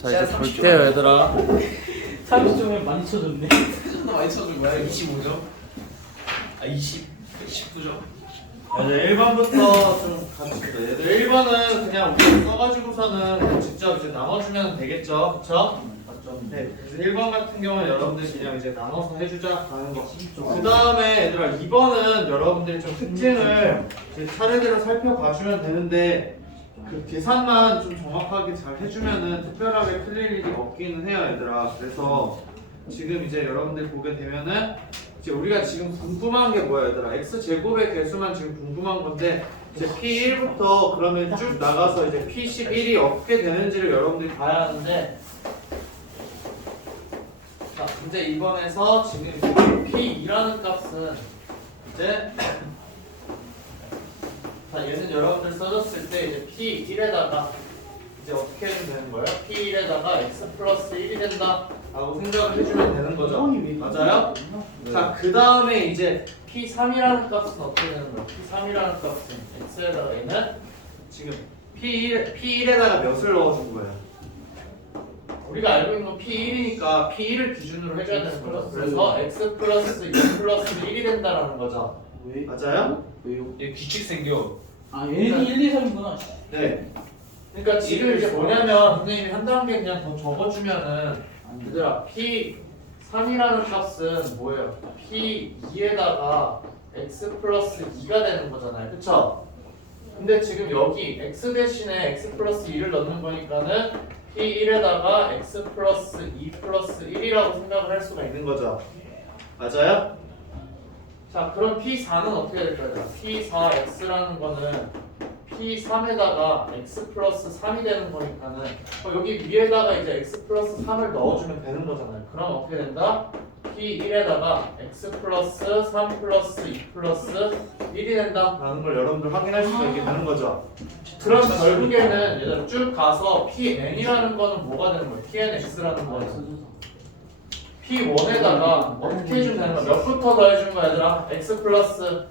자 이제 볼게요 얘들아. 30점에 많이 쳐줬네. 존나 많이 쳐준 거야. 25점? 아 19점? 이제 1번부터 좀 같이 보자. 얘들 1번은 그냥 우리 써가지고서는 직접 이제 나눠주면 되겠죠, 그쵸? 맞죠? 네. 그래서 1번 같은 경우는 여러분들 그냥 이제 나눠서 해주자 하는 거. 그 다음에 얘들아 2번은 여러분들이 좀 특징을 이제 차례대로 살펴봐주면 되는데 그 계산만 좀 정확하게 잘 해주면은 특별하게 틀릴 일이 없기는 해요, 얘들아. 그래서 지금 이제 여러분들 보게 되면은 이제 우리가 지금 궁금한 게 뭐야, 얘들아? x 제곱의 개수만 지금 궁금한 건데 이제 p1부터 그러면 쭉 나가서 이제 p11이 어떻게 되는지를 여러분들이 봐야 하는데, 자 문제 2번에서 지금 p2라는 값은 이제 자 얘는 여러분들 써줬을 때 이제 p1에다가 이제 어떻게 해주면 되는 거예요? p1에다가 x 플러스 1이 된다 라고 생각을 해주면 되는 거죠. 맞아요? 네. 자 그 다음에 이제 p3이라는 값은 어떻게 되는 거예요? p3이라는 값은 x에다가 얘는 지금 p1에다가 몇을 넣어준 거예요? 우리가 알고 있는 건 p1이니까 p1을 기준으로 해줘야 되는 거죠. 그래서 x 플러스 2 플러스 1이 된다라는 거죠. 왜? 맞아요? 왜요? 얘 규칙 생겨. 아 얘는 1, 2, 3이구나. 네. 그러니까 지금 이제 뭐냐면 선생님이 한 단계 그냥 더 적어주면은 얘들아 p3이라는 값은 뭐예요? p2에다가 x 플러스 2가 되는 거잖아요. 그쵸? 근데 지금 여기 x 대신에 x 플러스 2를 넣는 거니까는 p1에다가 x 플러스 2 플러스 1이라고 생각을 할 수가 있는 거죠. 맞아요? 자 그럼 p4는 어떻게 될까요? p4x라는 거는 p3에다가 x 플러스 3이 되는 거니까는 여기 위에다가 이제 x 플러스 3을 넣어주면 되는 거잖아요. 그럼 어떻게 된다? p1에다가 x 플러스 3 플러스 2 플러스 1이 된다라는 걸 여러분들 확인할 수가 있게 되는 거죠. 그럼 결국에는 얘들아 쭉 가서 pn이라는 거는 뭐가 되는 거예요? pnx라는 거는 p1에다가 어떻게 해주면 되는 거야? 몇부터 더해준 거야 얘들아? x 플러스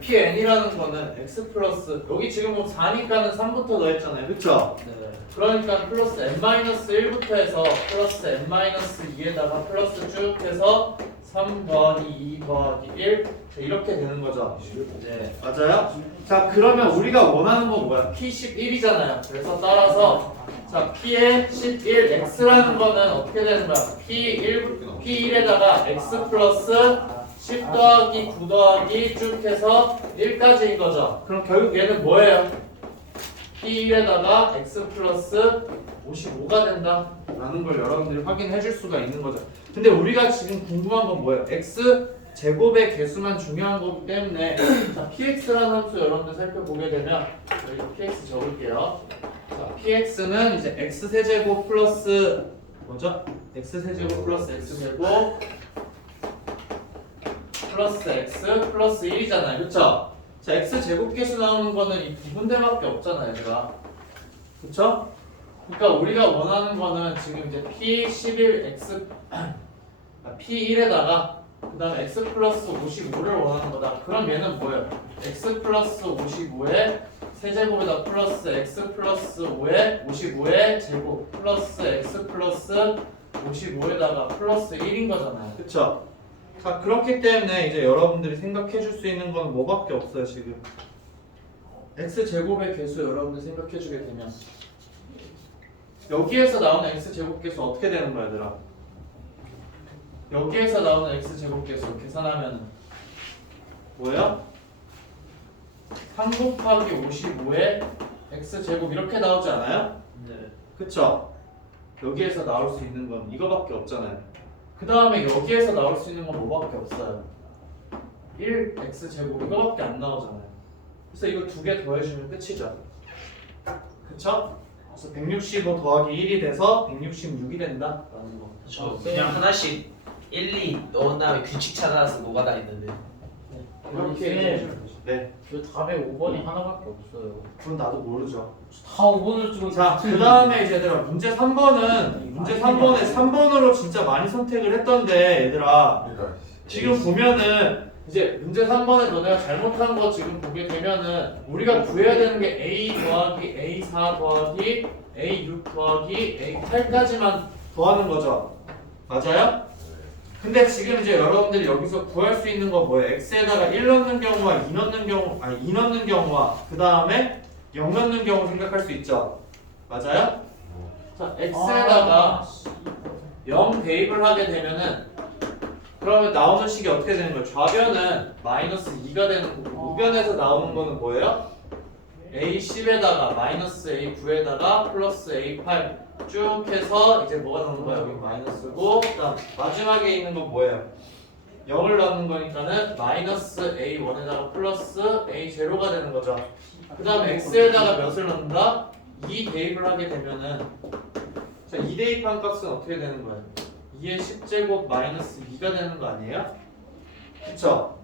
pn이라는 거는 x 플러스 여기 지금 뭐 4니까는 3부터 더했잖아요. 그쵸? 네. 그러니까 플러스 n-1부터 해서 플러스 n-2에다가 플러스 쭉 해서 3 더하기 2 더하기 1 이렇게 되는 거죠. 네. 맞아요? 자 그러면 우리가 원하는 건 뭐야? p11이잖아요. 그래서 따라서 자 p의 11x라는 거는 어떻게 되는 거야? p1에다가 x 플러스 10 더하기 9 더하기 쭉 해서 1까지인 거죠. 그럼 결국 얘는 뭐예요? p1에다가 x 플러스 55가 된다 라는 걸 여러분들이 확인해 줄 수가 있는 거죠. 근데 우리가 지금 궁금한 건 뭐예요? x 제곱의 개수만 중요한 거기 때문에 자 px라는 함수 여러분들 살펴보게 되면 여기 px 적을게요. 자 px는 이제 x 세제곱 플러스 뭐죠? x 세제곱 플러스 x 제곱 플러스 x 플러스 1이잖아요. 그쵸? 자 x 제곱계수 나오는 거는 이 두 군데밖에 없잖아요. 얘가. 그쵸? 그러니까 우리가 원하는 거는 지금 이제 p11x p1에다가 그 다음에 x 플러스 55를 원하는 거다. 그럼 얘는 뭐예요? x 플러스 55에 세제곱에다 플러스 x 플러스 5에 55의 제곱 플러스 x 플러스 55에다가 플러스 1인 거잖아요. 그쵸? 자 그렇기 때문에 이제 여러분들이 생각해 줄 수 있는 건 뭐밖에 없어요. 지금 x제곱의 개수 여러분들 생각해 주게 되면 여기에서 나오는 x제곱계수 어떻게 되는 거야 얘들아? 여기에서 나오는 x제곱계수 계산하면 뭐예요? 3 곱하기 55에 x제곱 이렇게 나오지 않아요? 네. 그쵸? 여기에서 나올 수 있는 건 이거밖에 없잖아요. 그 다음에 여기에서 나올 수 있는 건 뭐밖에 없어요? 1x제곱 이거밖에 안 나오잖아요. 그래서 이거 두 개 더해주면 끝이죠. 그쵸? 그래서 165 더하기 1이 돼서 166이 된다 라는 거. 저 그냥 하나씩 1, 2 넣은 다음에 규칙 찾아서 노가다 있는데. 이렇게 해주면 되죠. 네. 저 답에 5번이 하나밖에 없어요. 그건 나도 모르죠. 다 5번을 찍어. 자, 그 다음에 이제 얘들아 문제 3번은 문제 3번에 3번으로 진짜 많이 선택을 했던데 얘들아 지금 보면은 이제 문제 3번에 너네가 잘못한 거 지금 보게 되면은 우리가 구해야 되는 게 A 더하기 A4 더하기 A6 더하기 A8까지만 더하는 거죠. 맞아요? 근데 지금 이제 여러분들이 여기서 구할 수 있는 거 뭐예요? x에다가 1 넣는 경우와 2 넣는 경우, 아니 2 넣는 경우와 그 다음에 0 넣는 경우 생각할 수 있죠. 맞아요? 자, x에다가 0 대입을 하게 되면은 그러면 나오는 식이 어떻게 되는 거예요? 좌변은 마이너스 2가 되는 거고 우변에서 나오는 거는 뭐예요? A10에다가 마이너스 A9에다가 플러스 A8 쭉 해서 이제 뭐가 나오는 거야? 여기 마이너스고 그다음 마지막에 있는 건 뭐예요? 0을 넣는 거니까는 마이너스 A1에다가 플러스 A0가 되는 거죠. 그 다음에 X에다가 몇을 넣는다? 2 대입을 하게 되면은 자, 2 대입한 값은 어떻게 되는 거예요? 2의 10제곱 마이너스 2가 되는 거 아니에요? 그쵸?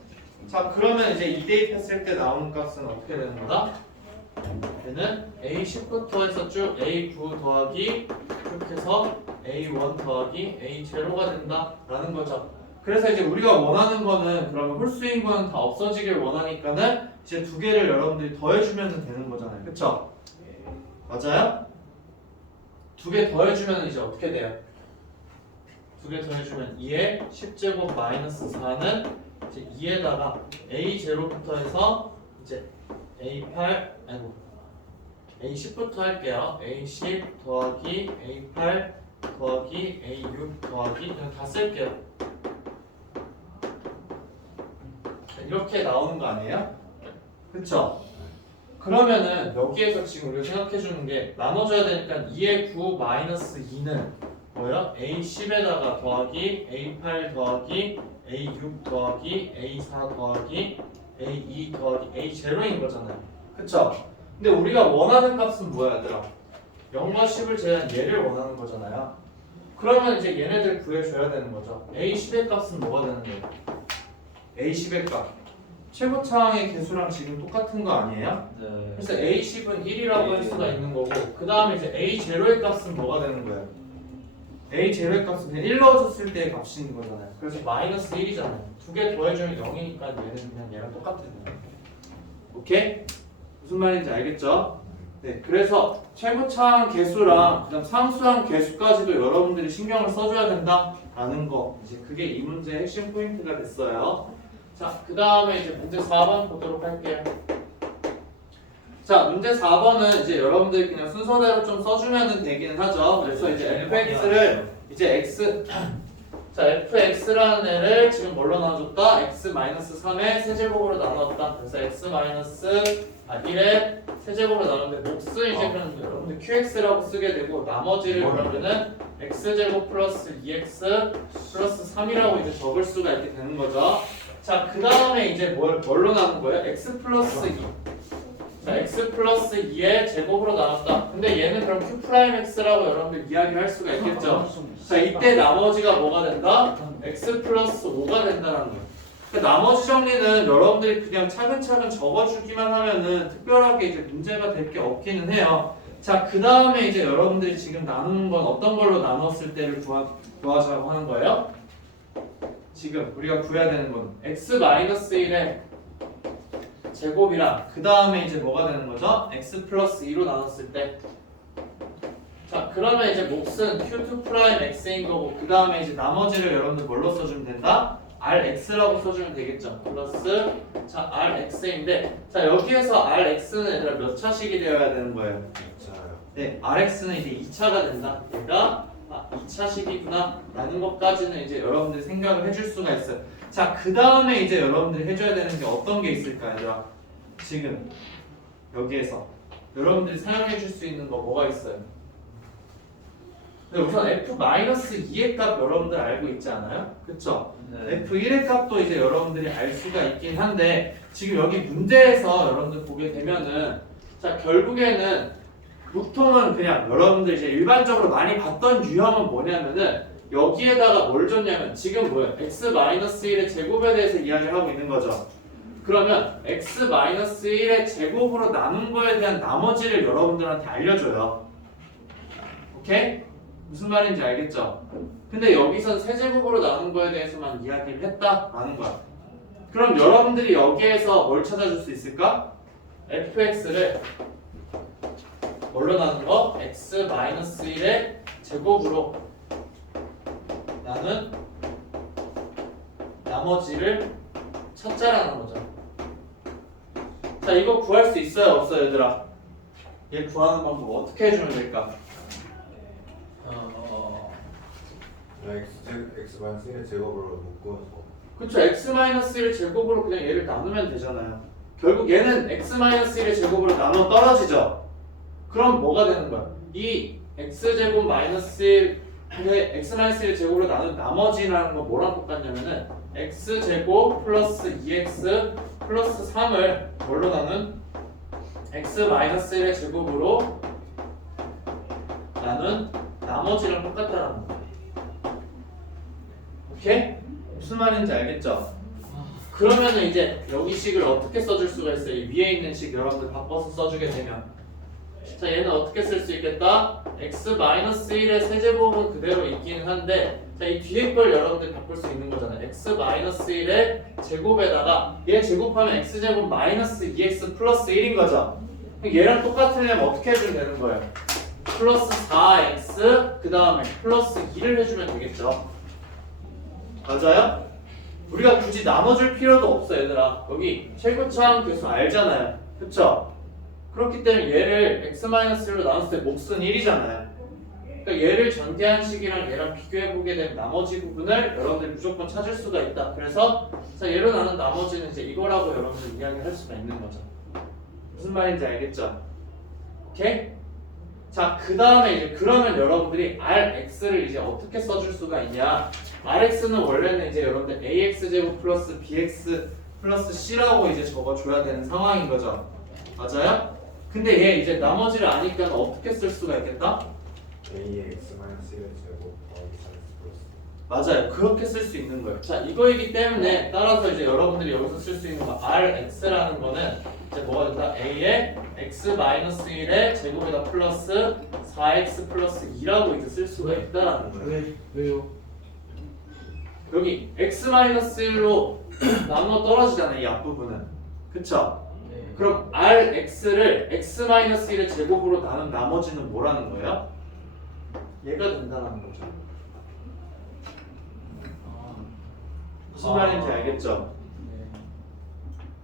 자, 그러면 이제 2 대입했을 때 나오는 값은 어떻게 되는 거다? 얘는 A10부터 해서 쭉 A9 더하기 쭉 해서 A1 더하기 A0가 된다 라는 거죠. 그래서 이제 우리가 원하는 거는 그러면 홀수인 거는 다 없어지길 원하니까는 이제 두 개를 여러분들이 더해주면 되는 거잖아요. 그쵸? 맞아요? 두 개 더해주면 이제 어떻게 돼요? 두 개 더해주면 2의 10제곱 마이너스 4는 이제 2에다가 A0부터 해서 이제 A8 아이고 A10부터 할게요. A10 더하기 A8 더하기 A6 더하기 그냥 다 쓸게요. 이렇게 나오는 거 아니에요? 그쵸? 그러면은 여기에서 지금 우리가 생각해 주는 게 나눠줘야 되니까 2의 9 마이너스 2는 뭐예요? A10에다가 더하기 A8 더하기 A6 더하기 A4 더하기 A2 더하기 A0인 거잖아요. 그쵸? 근데 우리가 원하는 값은 뭐야 얘들아? 0과 10을 제외한 얘를 원하는 거잖아요. 그러면 이제 얘네들 구해줘야 되는 거죠. A10의 값은 뭐가 되는 거예요? A10의 값 최고차항의 개수랑 지금 똑같은 거 아니에요? 네. 그래서 A10은 1이라고 할 수가 있는 거고 그 다음에 이제 A0의 값은 뭐가 되는 거예요? A0의 값은 그냥 1 넣어줬을 때의 값이 있는 거잖아요. 그래서 마이너스 1이잖아요. 두 개 더해주면 0이니까 얘는 그냥 얘랑 똑같은 거예요. 오케이? 무슨 말인지 알겠죠? 네, 그래서 최고차항 개수랑 그다음 상수항 개수까지도 여러분들이 신경을 써줘야 된다라는 거 이제 그게 이 문제의 핵심 포인트가 됐어요. 자, 그 다음에 이제 문제 4번 보도록 할게요. 자, 문제 4번은 이제 여러분들이 그냥 순서대로 좀 써주면 되기는 하죠. 그래서 이제 fx를 이제 x 자, fx라는 애를 지금 뭘로 나눠줬다? x-3의 세제곱으로 나눴다. 그래서 x-1의 세제곱으로 나눴는데 몫은 이제 그냥 여러분들 qx라고 쓰게 되고 나머지를 그러면은 x제곱 플러스 2x 플러스 3이라고 이제 적을 수가 있게 되는 거죠. 자, 그 다음에 이제 뭘로 나눈 거예요? x 플러스 2. 자, x 플러스 2의 제곱으로 나눴다. 근데 얘는 그럼 q 프라임 x라고 여러분들 이야기를 할 수가 있겠죠. 자, 이때 나머지가 뭐가 된다? x 플러스 5가 된다는 거예요. 그러니까 나머지 정리는 여러분들이 그냥 차근차근 적어주기만 하면은 특별하게 이제 문제가 될 게 없기는 해요. 자, 그 다음에 이제 여러분들이 지금 나누는 건 어떤 걸로 나눴을 때를 구하자고 하는 거예요? 지금 우리가 구해야 되는 건 x-1의 제곱이랑 그 다음에 이제 뭐가 되는 거죠? x 플러스 2로 나눴을 때 자, 그러면 이제 몫은 q2 프라임 x인 거고 그 다음에 이제 나머지를 여러분들 뭘로 써주면 된다? rx라고 써주면 되겠죠. 플러스 자 rx인데 자 여기에서 rx는 얘들아 몇 차식이 되어야 되는 거예요? 네, rx는 이제 2차가 된다. 얘가 2차식이구나 라는 것까지는 이제 여러분들이 생각을 해줄 수가 있어요. 자, 그 다음에 이제 여러분들이 해줘야 되는 게 어떤 게 있을까요? 얘들아? 지금 여기에서 여러분들이 사용해 줄 수 있는 거 뭐가 있어요? 네, 우선 f-2의 값 여러분들 알고 있지 않아요? 그쵸? 네. f1의 값도 이제 여러분들이 알 수가 있긴 한데 지금 여기 문제에서 여러분들 보게 되면은 자 결국에는 보통은 그냥 여러분들 이제 일반적으로 많이 봤던 유형은 뭐냐면은 여기에다가 뭘 줬냐면 지금 뭐예요? x-1의 제곱에 대해서 이야기를 하고 있는 거죠. 그러면 x-1의 제곱으로 나눈 거에 대한 나머지를 여러분들한테 알려줘요. 오케이? 무슨 말인지 알겠죠? 근데 여기선 세제곱으로 나눈 거에 대해서만 이야기를 했다라는 거야. 그럼 여러분들이 여기에서 뭘 찾아줄 수 있을까? fx를 뭘로 나눈 거? x-1의 제곱으로 나눈 나머지를 찾자라는 거죠. 자, 이거 구할 수 있어요, 없어요, 얘들아? 얘 구하는 방법 어떻게 해주면 될까? x-1의 제곱으로 묶어서 그쵸, x-1을 제곱으로 그냥 얘를 나누면 되잖아요. 결국 얘는 x-1의 제곱으로 나눠 떨어지죠. 그럼 뭐가 되는 거야? 이 x제곱 마이너스 1의 x-1의 제곱으로 나눈 나머지라는 건 뭐랑 똑같냐면은 x제곱 플러스 2x 플러스 3을 뭘로 나눈? x-1의 제곱으로 나눈 나머지랑 똑같다는 거야. 오케이? 무슨 말인지 알겠죠? 그러면은 이제 여기 식을 어떻게 써줄 수가 있어요? 이 위에 있는 식 여러분들 바꿔서 써주게 되면 자, 얘는 어떻게 쓸 수 있겠다? x-1의 세제곱은 그대로 있기는 한데 자, 이 뒤에 걸 여러분들 바꿀 수 있는 거잖아요. x-1의 제곱에다가 얘 제곱하면 x제곱 마이너스 2x 플러스 1인 거죠. 그럼 얘랑 똑같으려면 어떻게 해주면 되는 거예요? 플러스 4x 그 다음에 플러스 2를 해주면 되겠죠. 맞아요? 우리가 굳이 나눠줄 필요도 없어 얘들아. 여기 최고차항 계수 알잖아요. 그쵸? 그렇기 때문에 얘를 x-1로 나눴을 때 몫은 1이잖아요. 그러니까 얘를 전개한 식이랑 얘랑 비교해보게 되면 나머지 부분을 여러분들 무조건 찾을 수가 있다. 그래서 자, 얘로 나눈 나머지는 이제 이거라고 여러분들 이야기할 수가 있는 거죠. 무슨 말인지 알겠죠? 오케이? 자, 그 다음에 이제 그러면 여러분들이 Rx를 이제 어떻게 써줄 수가 있냐? Rx는 원래는 이제 여러분들 ax제곱 플러스 bx 플러스 c라고 이제 적어줘야 되는 상황인 거죠. 맞아요? 근데 얘 이제 나머지를 아니까 어떻게 쓸 수가 있겠다? a의 x-1의 제곱 더하기 4x 플러스 맞아요. 그렇게 쓸 수 있는 거예요. 자, 이거이기 때문에 따라서 이제 여러분들이 여기서 쓸 수 있는 거 Rx라는 거는 이제 뭐가 된다? A의 x-1의 제곱에다 플러스 4x 플러스 2라고 이제 쓸 수가 있다라는 거예요. 왜요? 여기 x-1로 나누어 떨어지잖아요. 이 앞부분은. 그쵸? 네. 그럼 Rx를 x-1의 제곱으로 나눈 나머지는 뭐라는 거예요? 얘가 된다는 거죠. 무슨 말인지 알겠죠? 네.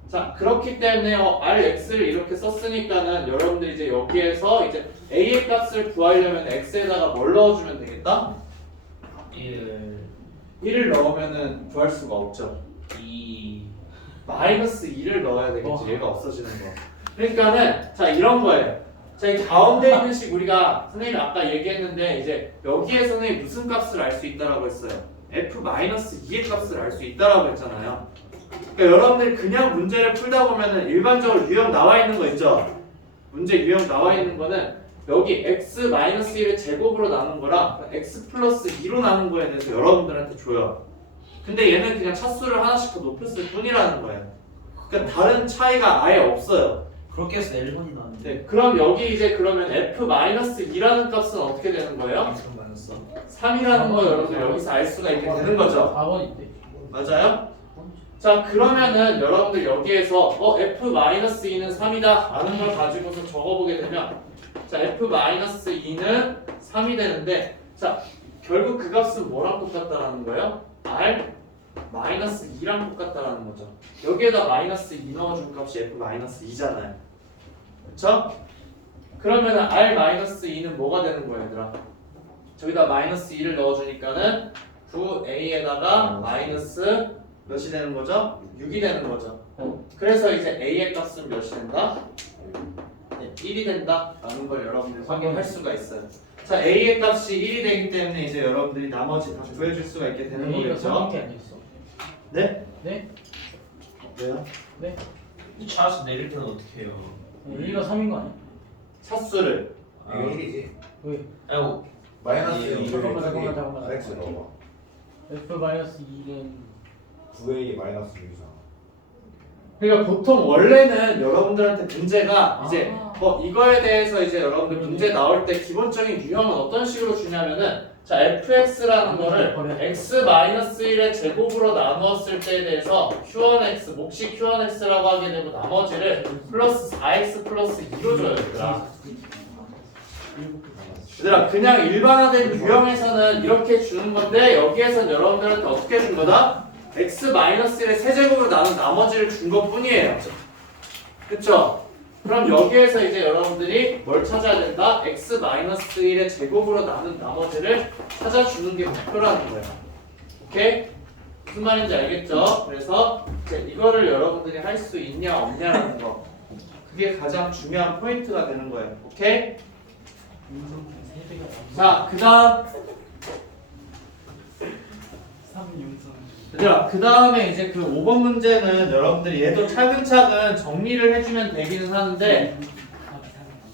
자, 그렇기 때문에 Rx를 이렇게 썼으니까는 여러분들이 이제 여기에서 이제 A의 값을 구하려면 X에다가 뭘 넣어주면 되겠다? 1을 넣으면은 구할 수가 없죠. 마이너스 2를 넣어야 되겠지. 얘가 없어지는 거. 그러니까는 자, 이런 거예요. 자, 이 가운데 있는 식 우리가 선생님이 아까 얘기했는데 이제 여기에서는 무슨 값을 알 수 있다라고 했어요? f-2의 값을 알 수 있다라고 했잖아요. 그러니까 여러분들이 그냥 문제를 풀다 보면은 일반적으로 유형 나와 있는 거 있죠? 문제 유형 나와 있는 거는 여기 x-1의 제곱으로 나눈 거랑 x 플러스 2로 나눈 거에 대해서 여러분들한테 줘요. 근데 얘는 그냥 차수를 하나씩 더 높였을 뿐이라는 거예요. 그러니까 다른 차이가 아예 없어요. 그렇게 해서 1번이 나왔는데 네, 그럼 여기 이제 그러면 f-2라는 값은 어떻게 되는 거예요? 3이라는 거 여러분들 여기서 알 수가 있게 되는 거죠. 4번인데. 맞아요? 자, 그러면은 여러분들 여기에서 f-2는 3이다 라는 걸 가지고서 적어보게 되면 자, f-2는 3이 되는데 자, 결국 그 값은 뭐랑 똑같다라는 거예요? r-2랑 똑같다라는 거죠. 여기에다 마이너스 2 넣어준 값이 f-2잖아요. 그쵸? 그러면은 r-2는 뭐가 되는 거예요, 얘들아? 저기다 마이너스 2를 넣어주니까는 9a에다가 마이너스 몇이 되는 거죠? 6이 되는 거죠. 그래서 이제 a의 값은 몇이 된다? 네, 1이 된다 라는 걸 여러분들이 확인할 수가 있어요. 자, a의 값이 1이 되기 때문에 이제 여러분들이 나머지 다 구해줄 수가 있게 되는 A가 거겠죠? 3개 아니었어? 네? 네? 왜요? 네? 이 차에서 내릴 때는 어떻게 해요? A가 3인 거 아니야? 차수를 이거 1이지 왜? 아이고 마이너스 예, 2를 잠깐만. rx 넣어봐 f-2는 9a 마이너스 6이잖아 그러니까 보통 원래는 여러분들한테 문제가 이제 이거에 대해서 이제 여러분들 문제 나올 때 기본적인 유형은 어떤 식으로 주냐면은 자 fx라는 거를 x-1의 제곱으로 나누었을 때에 대해서 q1x 몫이 q1x라고 하게 되고 나머지를 플러스 4x 플러스 2로 줘요 얘들아. 얘들아 그냥 일반화된 유형에서는 이렇게 주는 건데 여기에서는 여러분들한테 어떻게 준 거다? x-1의 세제곱으로 나눈 나머지를 준 것 뿐이에요. 그쵸? 그럼 여기에서 이제 여러분들이 뭘 찾아야 된다? x-1의 제곱으로 나눈 나머지를 찾아주는 게 목표라는 거예요. 오케이? 무슨 말인지 알겠죠? 그래서 이제 이거를 여러분들이 할 수 있냐 없냐라는 거 그게 가장 중요한 포인트가 되는 거예요. 오케이? 자, 그 다음 얘들아, 그 다음에 이제 그 5번 문제는 여러분들이 얘도 차근차근 정리를 해주면 되기는 하는데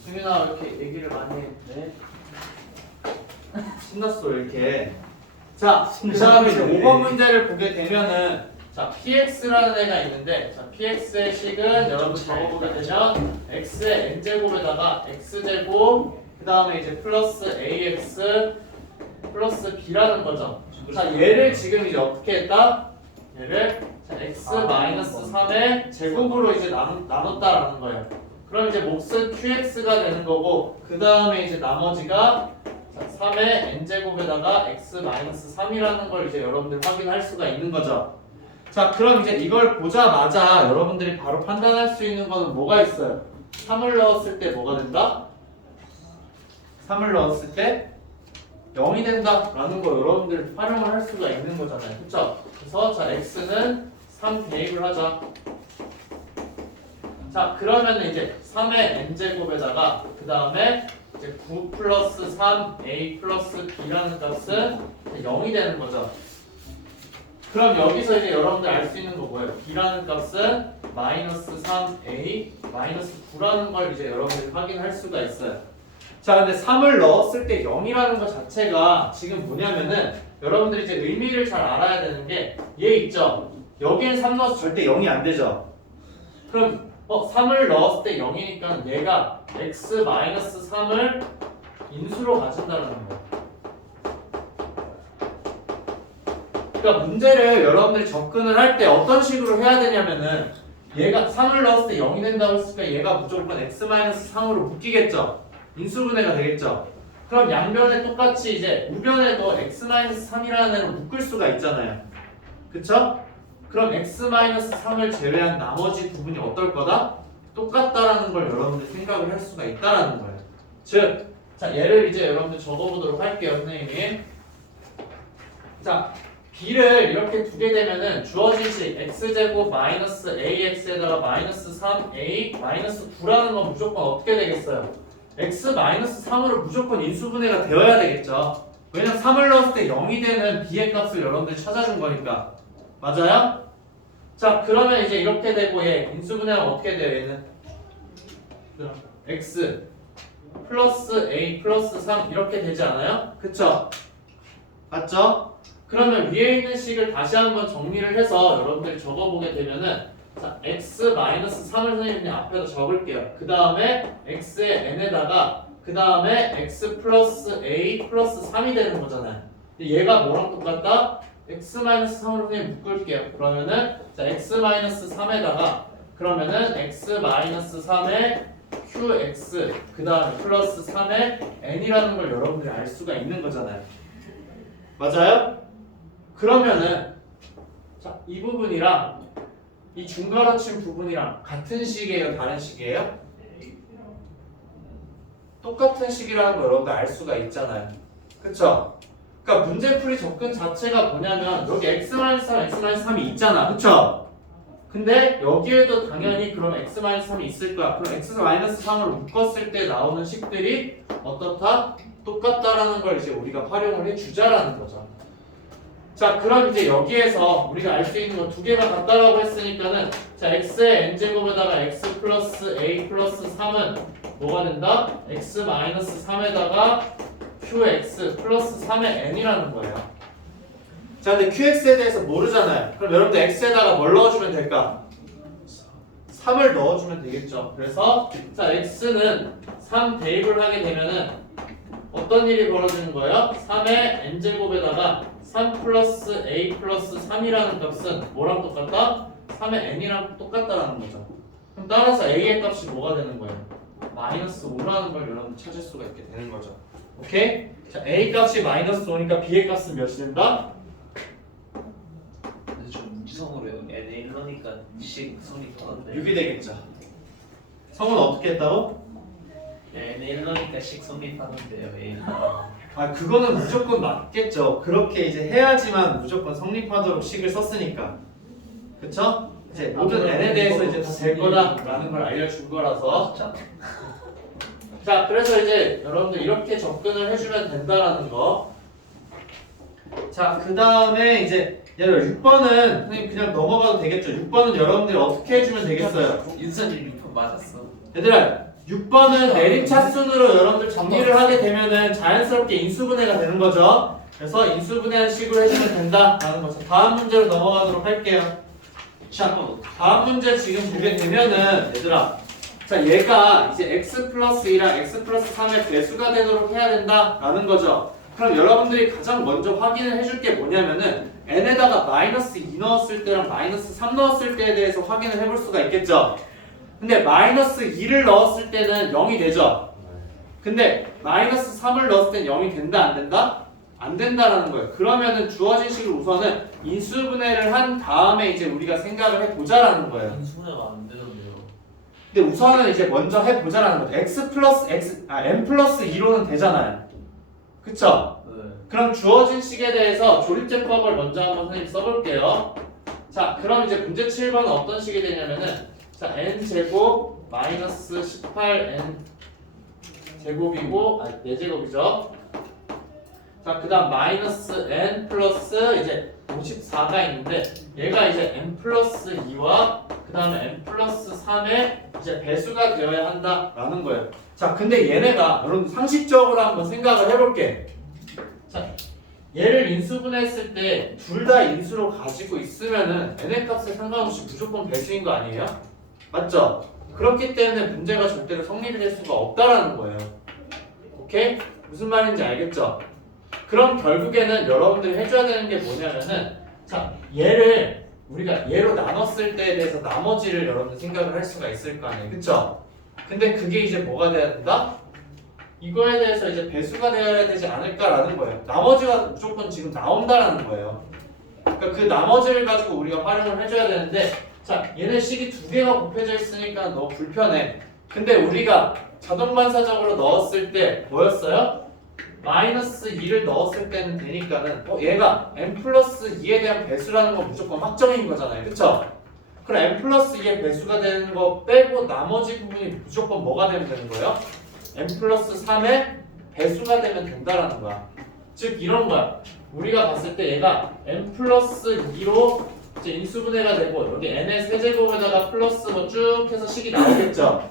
승윤아 이렇게 얘기를 많이 해. 신났어 이렇게. 자, 그 다음에 이제 5번 문제를 보게 되면은 자, px라는 애가 있는데 자, px의 식은 여러분 적어보게 되면 x의 n제곱에다가 x제곱 그 다음에 이제 플러스 ax 플러스 b라는 거죠. 자, 얘를 지금 이제 어떻게 했다? 얘를 자, x-3의 제곱으로 이제 나눴다라는 거예요. 그럼 이제 몫은 qx가 되는 거고 그 다음에 이제 나머지가 자, 3의 n제곱에다가 x-3이라는 걸 이제 여러분들 확인할 수가 있는 거죠. 자, 그럼 이제 이걸 보자마자 여러분들이 바로 판단할 수 있는 거는 뭐가 있어요? 3을 넣었을 때 뭐가 된다? 3을 넣었을 때 0이 된다라는 거 여러분들 활용을 할 수가 있는 거잖아요. 그쵸? 그래서 자 x는 3 대입을 하자. 자, 그러면 이제 3의 n제곱에다가 그 다음에 이제 9 플러스 3a 플러스 b라는 값은 0이 되는 거죠. 그럼 여기서 이제 여러분들 알 수 있는 거 뭐예요? b라는 값은 마이너스 3a 마이너스 9라는 걸 이제 여러분들이 확인할 수가 있어요. 자, 근데 3을 넣었을 때 0이라는 것 자체가 지금 뭐냐면은 여러분들이 이제 의미를 잘 알아야 되는 게 얘 있죠? 여기엔 3 넣어서 절대 0이 안 되죠? 그럼 3을 넣었을 때 0이니까 얘가 x-3을 인수로 가진다는 거예요. 그러니까 문제를 여러분들이 접근을 할 때 어떤 식으로 해야 되냐면은 얘가 3을 넣었을 때 0이 된다고 했으니까 얘가 무조건 x-3으로 묶이겠죠? 인수분해가 되겠죠? 그럼 양변에 똑같이 이제 우변에도 x-3이라는 애로 묶을 수가 있잖아요. 그쵸? 그럼 x-3을 제외한 나머지 부분이 어떨 거다? 똑같다라는 걸 여러분들 생각을 할 수가 있다라는 거예요. 즉, 자 얘를 이제 여러분들 적어보도록 할게요, 선생님이. 자, b를 이렇게 두게 되면은 주어진 식 x제곱 마이너스 ax에다가 마이너스 3a 마이너스 9라는 건 무조건 어떻게 되겠어요? x-3으로 무조건 인수분해가 되어야 되겠죠. 왜냐면 3을 넣었을 때 0이 되는 b의 값을 여러분들이 찾아준 거니까. 맞아요? 자, 그러면 이제 이렇게 되고 얘 인수분해하면 어떻게 돼요 얘는? x 플러스 a 플러스 3 이렇게 되지 않아요? 그쵸? 맞죠? 그러면 위에 있는 식을 다시 한번 정리를 해서 여러분들이 적어보게 되면은 자, x-3을 선생님이 앞에다 적을게요. 그 다음에 x의 n에다가 그 다음에 x 플러스 a 플러스 3이 되는 거잖아요. 얘가 뭐랑 똑같다? x-3으로 선생님 묶을게요. 그러면은 자, x-3에다가 그러면은 x-3의 qx 그 다음에 플러스 3의 n이라는 걸 여러분들이 알 수가 있는 거잖아요. 맞아요? 그러면은 자, 이 부분이랑 이 중괄호칭 부분이랑 같은 식이에요? 다른 식이에요? 똑같은 식이라는 거 여러분들 알 수가 있잖아요. 그쵸? 그러니까 문제풀이 접근 자체가 뭐냐면 여기 x-3, x-3이 있잖아. 그쵸? 근데 여기에도 당연히 그럼 x-3이 있을 거야. 그럼 x-3으로 묶었을 때 나오는 식들이 어떻다? 똑같다라는 걸 이제 우리가 활용을 해주자라는 거죠. 자, 그럼 이제 여기에서 우리가 알 수 있는 거 두 개가 같다라고 했으니까는 자, x의 n제곱에다가 x 플러스 a 플러스 3은 뭐가 된다? x-3에다가 qx 플러스 3의 n이라는 거예요. 자, 근데 qx에 대해서 모르잖아요. 그럼 여러분들 x에다가 뭘 넣어주면 될까? 3을 넣어주면 되겠죠. 그래서 자 x는 3 대입을 하게 되면은 어떤 일이 벌어지는 거예요? 3의 n제곱에다가 3 플러스 a 플러스 3이라는 값은 뭐랑 똑같다? 3의 n이랑 똑같다라는 거죠. 그럼 따라서 a의 값이 뭐가 되는 거예요? 마이너스 5라는 걸 여러분 찾을 수가 있게 되는 거죠. 오케이? 자, a 값이 마이너스 5니까 b의 값은 몇이 된다? 근데 좀 무지성으로 n 1러니까 식 성립하는데 6이 되겠죠. 성은 어떻게 했다고? n 1러니까 식 성립하는데요 a 아 그거는 무조건 맞겠죠. 그렇게 이제 해야지만 무조건 성립하도록 식을 썼으니까. 그쵸? 이제 모든 n에 대해서 이제 다 될 거다라는 걸 알려준 거라서. 진짜? 자 그래서 이제 여러분들 이렇게 접근을 해주면 된다라는 거. 자 그 다음에 이제 예를 6번은 선생님 그냥 넘어가도 되겠죠. 6번은 여러분들이 어떻게 해주면 되겠어요? 윤선님 6번 맞았어. 얘들아 6번은 내림차순으로 여러분들 정리를 하게 되면은 자연스럽게 인수분해가 되는 거죠. 그래서 인수분해한 식으로 해주면 된다라는 거죠. 다음 문제로 넘어가도록 할게요. 자, 다음 문제 지금 보게 되면은 얘들아, 자 얘가 이제 x 플러스 2랑 x 플러스 3의 배수가 되도록 해야 된다라는 거죠. 그럼 여러분들이 가장 먼저 확인을 해줄 게 뭐냐면은 n에다가 마이너스 2 넣었을 때랑 마이너스 3 넣었을 때에 대해서 확인을 해볼 수가 있겠죠. 근데 마이너스 2를 넣었을 때는 0이 되죠. 근데 마이너스 3을 넣었을 때는 0이 된다 안 된다? 안 된다라는 거예요. 그러면은 주어진 식을 우선은 인수분해를 한 다음에 이제 우리가 생각을 해보자라는 거예요. 인수분해가 안 되던데요. 근데 우선은 이제 먼저 해보자라는 거죠. n 플러스 2로는 되잖아요. 그쵸? 네. 그럼 주어진 식에 대해서 조립제법을 먼저 한번 선생님 써볼게요. 자, 그럼 이제 문제 7번은 어떤 식이 되냐면은 자, n제곱 마이너스 18n 제곱이고 4제곱이죠. 자, 그 다음 마이너스 n 플러스 이제 54가 있는데 얘가 이제 n 플러스 2와 그 다음에 n 플러스 3의 이제 배수가 되어야 한다라는 거예요. 자, 근데 얘네가 여러분 상식적으로 한번 생각을 해볼게. 자, 얘를 인수분해했을 때 둘 다 인수로 가지고 있으면은 n의 값에 상관없이 무조건 배수인 거 아니에요? 맞죠? 그렇기 때문에 문제가 절대로 성립이 될 수가 없다라는 거예요. 오케이? 무슨 말인지 알겠죠? 그럼 결국에는 여러분들이 해줘야 되는 게 뭐냐면은 자 얘를 우리가 얘로 나눴을 때에 대해서 나머지를 여러분들 생각을 할 수가 있을 거 아니에요. 그쵸? 근데 그게 이제 뭐가 돼야 된다? 이거에 대해서 이제 배수가 되어야 되지 않을까라는 거예요. 나머지가 무조건 지금 나온다라는 거예요. 그러니까 그 나머지를 가지고 우리가 활용을 해줘야 되는데 자 얘네 식이 두 개가 곱해져 있으니까 너무 불편해. 근데 우리가 자동 반사적으로 넣었을 때 뭐였어요? 마이너스 2를 넣었을 때는 되니까는 얘가 n 플러스 2에 대한 배수라는 건 무조건 확정인 거잖아요. 그쵸? 그럼 n 플러스 2의 배수가 되는 거 빼고 나머지 부분이 무조건 뭐가 되면 되는 거예요? n 플러스 3의 배수가 되면 된다라는 거야. 즉 이런 거야. 우리가 봤을 때 얘가 n 플러스 2로 이제 인수분해가 되고 여기 n의 세제곱에다가 플러스 뭐 쭉 해서 식이 나오겠죠.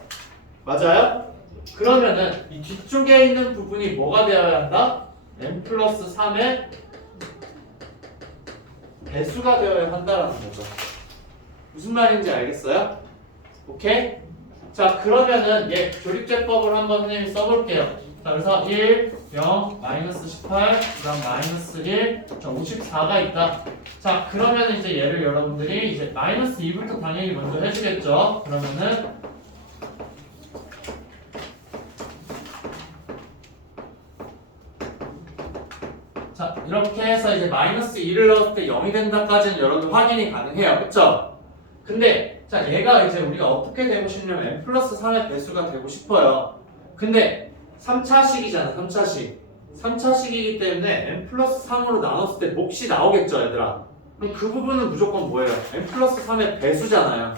맞아요? 그러면은 이 뒤쪽에 있는 부분이 뭐가 되어야 한다? n 플러스 3의 배수가 되어야 한다라는 거죠. 무슨 말인지 알겠어요? 오케이? 자 그러면은 얘 조립제법을 한번 선생님이 써볼게요. 자 그래서 1, 0, 마이너스 18, 그 다음 마이너스 1, 54가 있다. 자 그러면 이제 얘를 여러분들이 이제 마이너스 2부터 당연히 먼저 해주겠죠. 그러면은 자 이렇게 해서 이제 마이너스 2를 넣었을 때 0이 된다까지는 여러분들 확인이 가능해요. 그쵸? 근데 자 얘가 이제 우리가 어떻게 되고 싶냐면 n 플러스 3의 배수가 되고 싶어요. 근데 3차식이잖아. 3차식 3차식이기 때문에 n 플러스 3으로 나눴을 때 몫이 나오겠죠 얘들아. 그럼 그 부분은 무조건 뭐예요? n 플러스 3의 배수잖아요.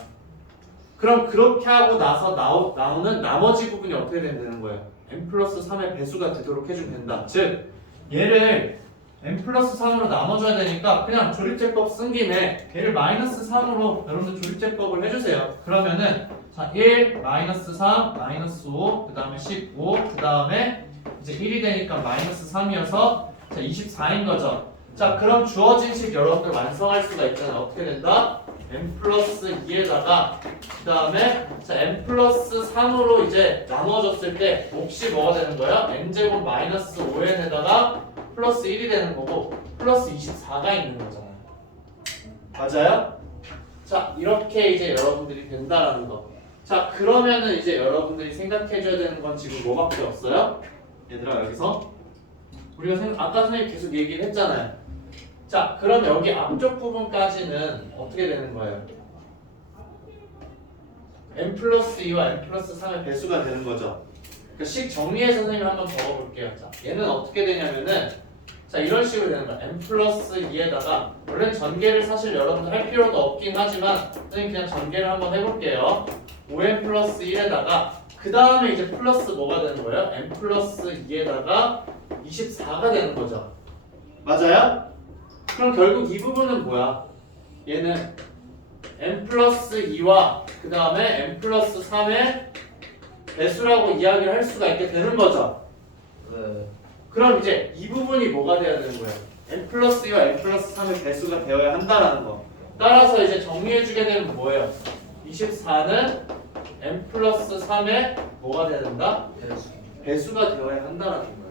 그럼 그렇게 하고 나서 나오는 나머지 부분이 어떻게 되는 거예요? n 플러스 3의 배수가 되도록 해주면 된다. 즉 얘를 n 플러스 3으로 나눠줘야 되니까 그냥 조립제법 쓴 김에 얘를 마이너스 3으로 여러분들 조립제법을 해주세요. 그러면은 자 1, 마이너스 3, 마이너스 5, 그 다음에 15, 그 다음에 이제 1이 되니까 마이너스 3이어서 자 24인 거죠. 자 그럼 주어진 식 여러분들 완성할 수가 있잖아. 어떻게 된다? n 플러스 2에다가 그 다음에 자 n 플러스 3으로 이제 나눠줬을 때 몫이 뭐가 되는 거야? n제곱 마이너스 5n에다가 플러스 1이 되는 거고 플러스 24가 있는 거잖아요. 맞아요? 자 이렇게 이제 여러분들이 된다라는 거. 자 그러면은 이제 여러분들이 생각해줘야 되는 건 지금 뭐밖에 없어요? 얘들아 여기서 우리가 아까 선생님 계속 얘기를 했잖아요. 자 그럼 여기 앞쪽 부분까지는 어떻게 되는 거예요? n 플러스 2와 n 플러스 3의 배수가 되는 거죠. 그러니까 식 정리해서 선생님이 한번 적어볼게요. 자 얘는 어떻게 되냐면은 자 이런 식으로 되는 거야. n 플러스 2에다가 원래 전개를 사실 여러분들 할 필요도 없긴 하지만 선생님 그냥 전개를 한번 해볼게요. 5n 플러스 1에다가 그 다음에 이제 플러스 뭐가 되는 거예요? n 플러스 2에다가 24가 되는 거죠. 맞아요? 그럼 결국 이 부분은 뭐야? 얘는 n 플러스 2와 그 다음에 n 플러스 3의 배수라고 이야기를 할 수가 있게 되는 거죠. 네. 그럼 이제 이 부분이 뭐가 돼야 되는 거예요? n 플러스 2와 n 플러스 3의 배수가 되어야 한다라는 거. 따라서 이제 정리해주게 되면 뭐예요? 24는 n 플러스 3의 뭐가 돼야 된다? 배수가 되어야 한다라는 거예요.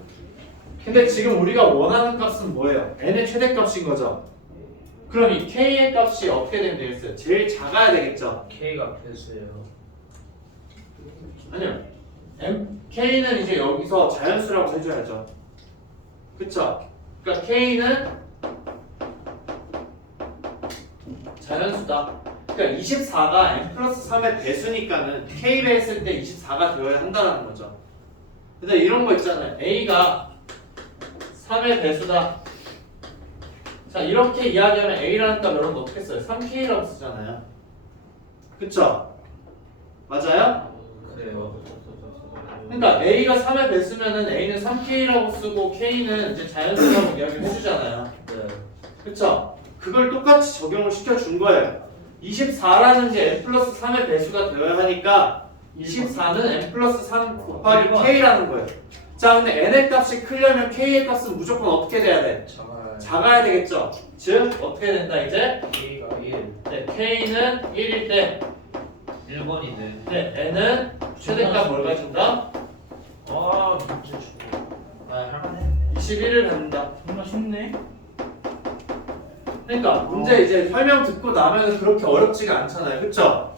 근데 지금 우리가 원하는 값은 뭐예요? n의 최대값인 거죠. 그럼 이 k의 값이 어떻게 되면 되겠어요? 제일 작아야 되겠죠. K가 배수예요. 아니요. k는 이제 여기서 자연수라고 해줘야죠. 그쵸? 그러니까 k는 자연수다. 그러니까 24가 n 플러스 3의 배수니까는 k를 했을 때 24가 되어야 한다는 거죠. 근데 이런 거 있잖아요. a가 3의 배수다. 자 이렇게 이야기하면 a라는 값 여러분 어떻게 써요? 3k라고 쓰잖아요. 그쵸? 맞아요? 그래요. 그러니까 a가 3의 배수면은 a는 3k라고 쓰고 k는 이제 자연수라고 이야기를 해주잖아요. 네. 그쵸? 그걸 똑같이 적용을 시켜준 거예요. 24라는 게 n 플러스 3의 배수가 되어야 하니까 24는 n 플러스 3 곱하기 k라는 거예요. 자 근데 n의 값이 크려면 k의 값은 무조건 어떻게 돼야 돼? 작아야 되겠죠? 즉 어떻게 된다 이제? K가 1. 네, k는 1일 때 1번이네. 네, n은 최대값 뭘 가진다? 아, 문제 주고. 아, 할만해. 21을 갖는다. 정말 쉽네. 그러니까 문제 이제 설명 듣고 나면 그렇게 어렵지가 않잖아요. 그쵸?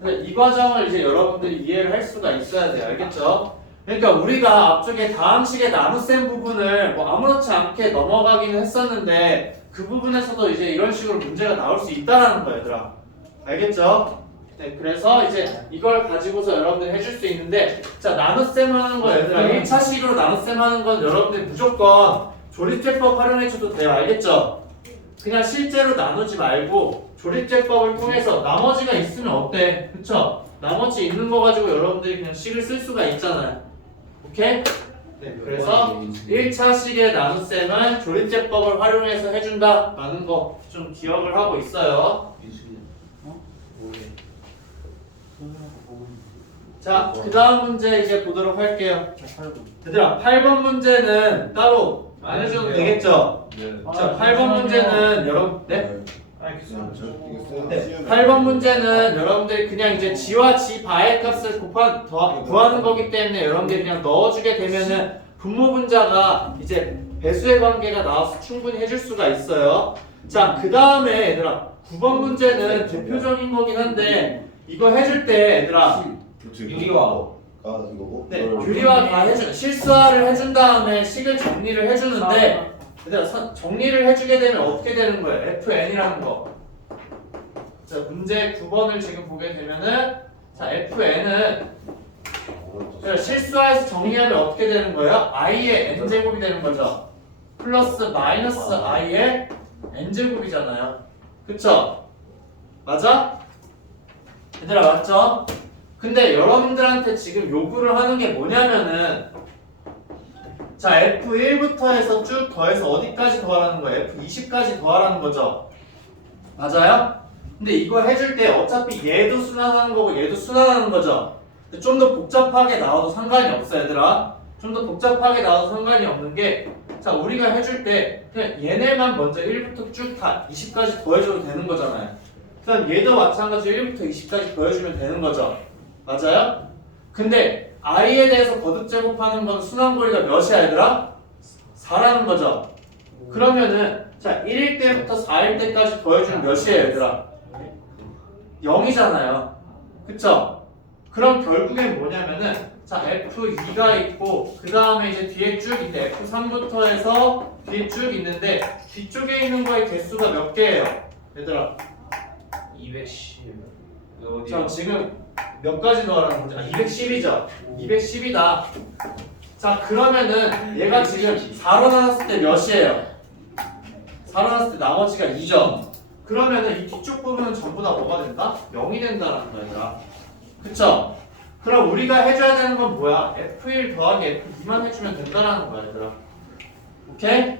근데 이 과정을 이제 여러분들이 이해를 할 수가 있어야 돼요. 알겠죠? 그러니까 우리가 앞쪽에 다항식의 나눗셈 부분을 뭐 아무렇지 않게 넘어가기는 했었는데 그 부분에서도 이제 이런 식으로 문제가 나올 수 있다라는 거예요, 얘들아. 알겠죠? 네, 그래서 이제 이걸 가지고서 여러분들이 해줄 수 있는데 자, 나눗셈 하는 거 얘들아 1차식으로 나눗셈 하는 건 여러분들이 무조건 조립제법 활용해줘도 돼요. 알겠죠? 그냥 실제로 나누지 말고 조립제법을 통해서 나머지가 있으면 어때? 그쵸? 나머지 있는 거 가지고 여러분들이 그냥 식을 쓸 수가 있잖아요. 오케이? 네, 그래서 1차식의 나눗셈은 조립제법을 활용해서 해준다 라는 거 좀 기억을 하고 있어요. 자, 그 다음 문제 이제 보도록 할게요. 얘들아, 8번 문제는 따로 안 해줘도 되겠죠? 네. 자, 8번 문제는 여러분, 네? 네. 8번 문제는 여러분들이 그냥 이제 지와 지 바의 값을 구하는 거기 때문에 여러분들이 그냥 넣어주게 되면은 분모분자가 이제 배수의 관계가 나와서 충분히 해줄 수가 있어요. 자, 그 다음에 얘들아 9번 문제는 대표적인 거긴 한데 이거 해줄 때 얘들아 유리화. 이거고. 네, 유리화 다 해준 실수화를 해준 다음에 식을 정리를 해주는데 얘들아 정리를 해주게 되면 어떻게 되는 거예요? fn이라는 거. 자, 문제 9번을 지금 보게 되면은 자, fn은 실수화해서 정리하면 어떻게 되는 거예요? i의 n제곱이 되는 거죠. 플러스 마이너스 i의 n제곱이잖아요. 그쵸? 맞아? 얘들아 맞죠? 근데 여러분들한테 지금 요구를 하는 게 뭐냐면은 자 F1부터 해서 쭉 더해서 어디까지 더하라는 거예요? F20까지 더하라는 거죠. 맞아요? 근데 이거 해줄 때 어차피 얘도 순환하는 거고 얘도 순환하는 거죠. 좀 더 복잡하게 나와도 상관이 없어 얘들아. 좀 더 복잡하게 나와도 상관이 없는 게, 자, 우리가 해줄 때 그냥 얘네만 먼저 1부터 쭉 다 20까지 더해줘도 되는 거잖아요. 그다음 얘도 마찬가지로 1부터 20까지 더해주면 되는 거죠. 맞아요? 근데 i에 대해서 거듭 제곱하는 건 순환고리가 몇이야 얘들아? 4라는 거죠. 그러면은 자 1일 때부터 4일 때까지 더해주면 몇이에요 얘들아? 0이잖아요. 그쵸? 그럼 결국엔 뭐냐면은 자 F2가 있고 그 다음에 이제 뒤에 쭉 있는데 F3부터 해서 뒤에 쭉 있는데 뒤쪽에 있는 거의 개수가 몇 개예요? 얘들아 210. 자 지금 몇 가지 더하라는 거죠? 210이죠? 210이다. 자 그러면은 얘가 지금 4로 나눴을 때 몇이에요? 4로 나눴을 때 나머지가 2죠? 그러면은 이 뒤쪽 부분은 전부 다 뭐가 된다? 0이 된다라는 거야 얘들아. 그쵸? 그럼 우리가 해줘야 되는 건 뭐야? F1 더하기 F2만 해주면 된다라는 거야 얘들아. 오케이?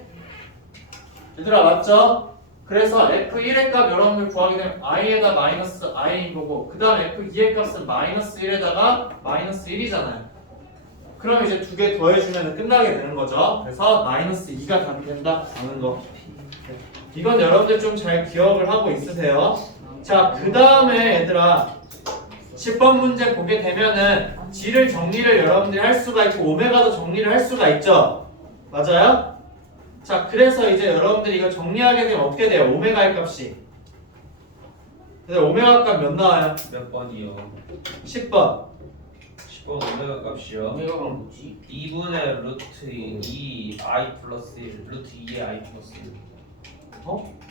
얘들아 맞죠? 그래서 F1의 값 여러분들 구하게 되면 i에다 마이너스 i인 거고 그 다음 F2의 값은 마이너스 1에다가 마이너스 1이잖아요. 그럼 이제 두 개 더해주면 끝나게 되는 거죠. 그래서 마이너스 2가 답이 된다라는 거. 이건 여러분들 좀 잘 기억을 하고 있으세요. 자, 그 다음에 얘들아 10번 문제 보게 되면은 g를 정리를 여러분들이 할 수가 있고 오메가도 정리를 할 수가 있죠. 맞아요? 자, 그래서 이제 여러분들이 이거 정리하게 되면 어떻게 돼요? 오메가의 값이. 그래서 오메가 값 몇 나와요? 몇 번이요? 10번. 10번 오메가 값이요. 오메가가 뭐지? 2분의 루트 2 i 플러스 1 루트 2의 i 플러스 1.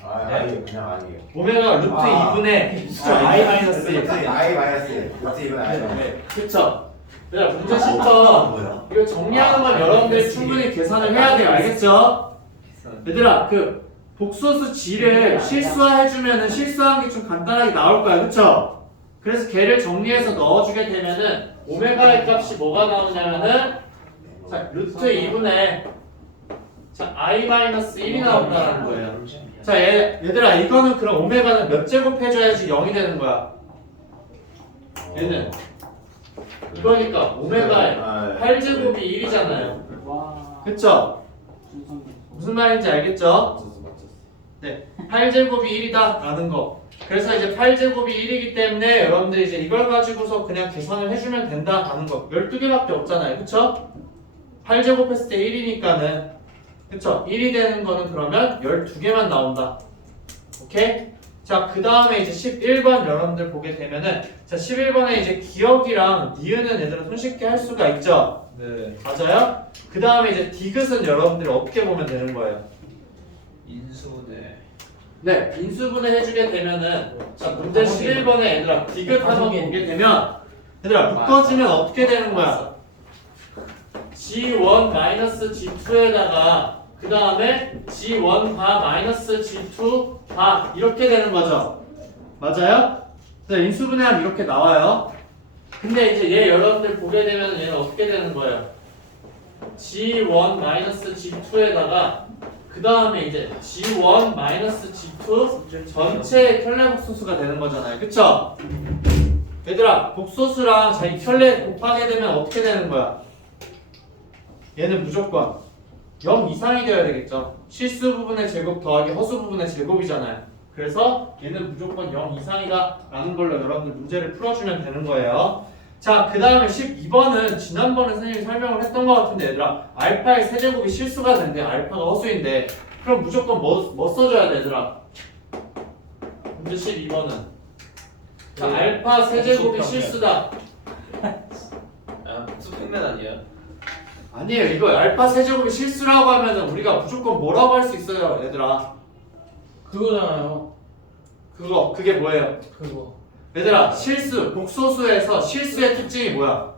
아니 그냥 아니에요. 오메가 루트 2분의 i 마이너스 1. I 마이너스 1. 루트 2분 I 마이너스 1. 네, 그쵸? 얘들아 문제 10번. 이거 정리하는 건 여러분들이 충분히 계산을 해야 돼요. 알겠죠? 얘들아 그 복소수 g를 실수화해주면은 실수한 게 좀 간단하게 나올 거야. 그쵸? 그래서 걔를 정리해서 넣어주게 되면은 오메가의 값이 뭐가 나오냐면은 자 루트 2분의 자 i-1이 나온다는 거예요. 자 얘들아 이거는 그럼 오메가는 몇 제곱 해줘야지 0이 되는 거야? 얘는 이거니까 오메가의 8제곱이 1이잖아요. 와. 그쵸? 무슨 말인지 알겠죠? 맞췄어. 네, 8제곱이 1이다 라는 거. 그래서 이제 8제곱이 1이기 때문에 여러분들이 이제 이걸 가지고서 그냥 계산을 해주면 된다 라는 거. 12개밖에 없잖아요. 그쵸? 8제곱 했을 때 1이니까는 그쵸? 1이 되는 거는 그러면 12개만 나온다. 오케이? 자, 그 다음에 이제 11번 여러분들 보게 되면은 자, 11번에 이제 기억이랑 니은은 얘들은 손쉽게 할 수가 있죠? 네. 맞아요? 그 다음에 이제 디귿은 여러분들이 어떻게 보면 되는 거예요? 인수분해. 네, 인수분해 해주게 되면은 자 문제 11번에 얘들아 디귿 한번 보게 되면 얘들아 묶어주면 어떻게 되는 거야? G1 마이너스 G2에다가 그 다음에 G1 바 마이너스 G2 바 이렇게 되는 거죠? 맞아요? 네, 인수분해하면 이렇게 나와요. 근데 이제 얘 여러분들 보게 되면 얘는 어떻게 되는 거예요? G1 마이너스 G2에다가 그 다음에 이제 G1 마이너스 G2 전체의 켤레 복소수가 되는 거잖아요. 그쵸? 얘들아 복소수랑 자기 켤레 곱하게 되면 어떻게 되는 거야? 얘는 무조건 0 이상이 되어야 되겠죠. 실수 부분의 제곱 더하기 허수 부분의 제곱이잖아요. 그래서 얘는 무조건 0 이상이다 라는 걸로 여러분들 문제를 풀어주면 되는 거예요. 자, 그 다음에 12번은 지난번에 선생님이 설명을 했던 것 같은데 얘들아 알파의 세제곱이 실수가 되는데 알파가 허수인데 그럼 무조건 뭐 써줘야 돼 얘들아? 문제 12번은 자, 알파 세제곱이 실수다. 아, 수평면 아니야? 아니에요. 이거 알파 세제곱이 실수라고 하면은 우리가 무조건 뭐라고 할 수 있어요 얘들아? 그거잖아요. 그게 뭐예요? 그거. 얘들아 실수, 복소수에서 실수의 특징이 뭐야?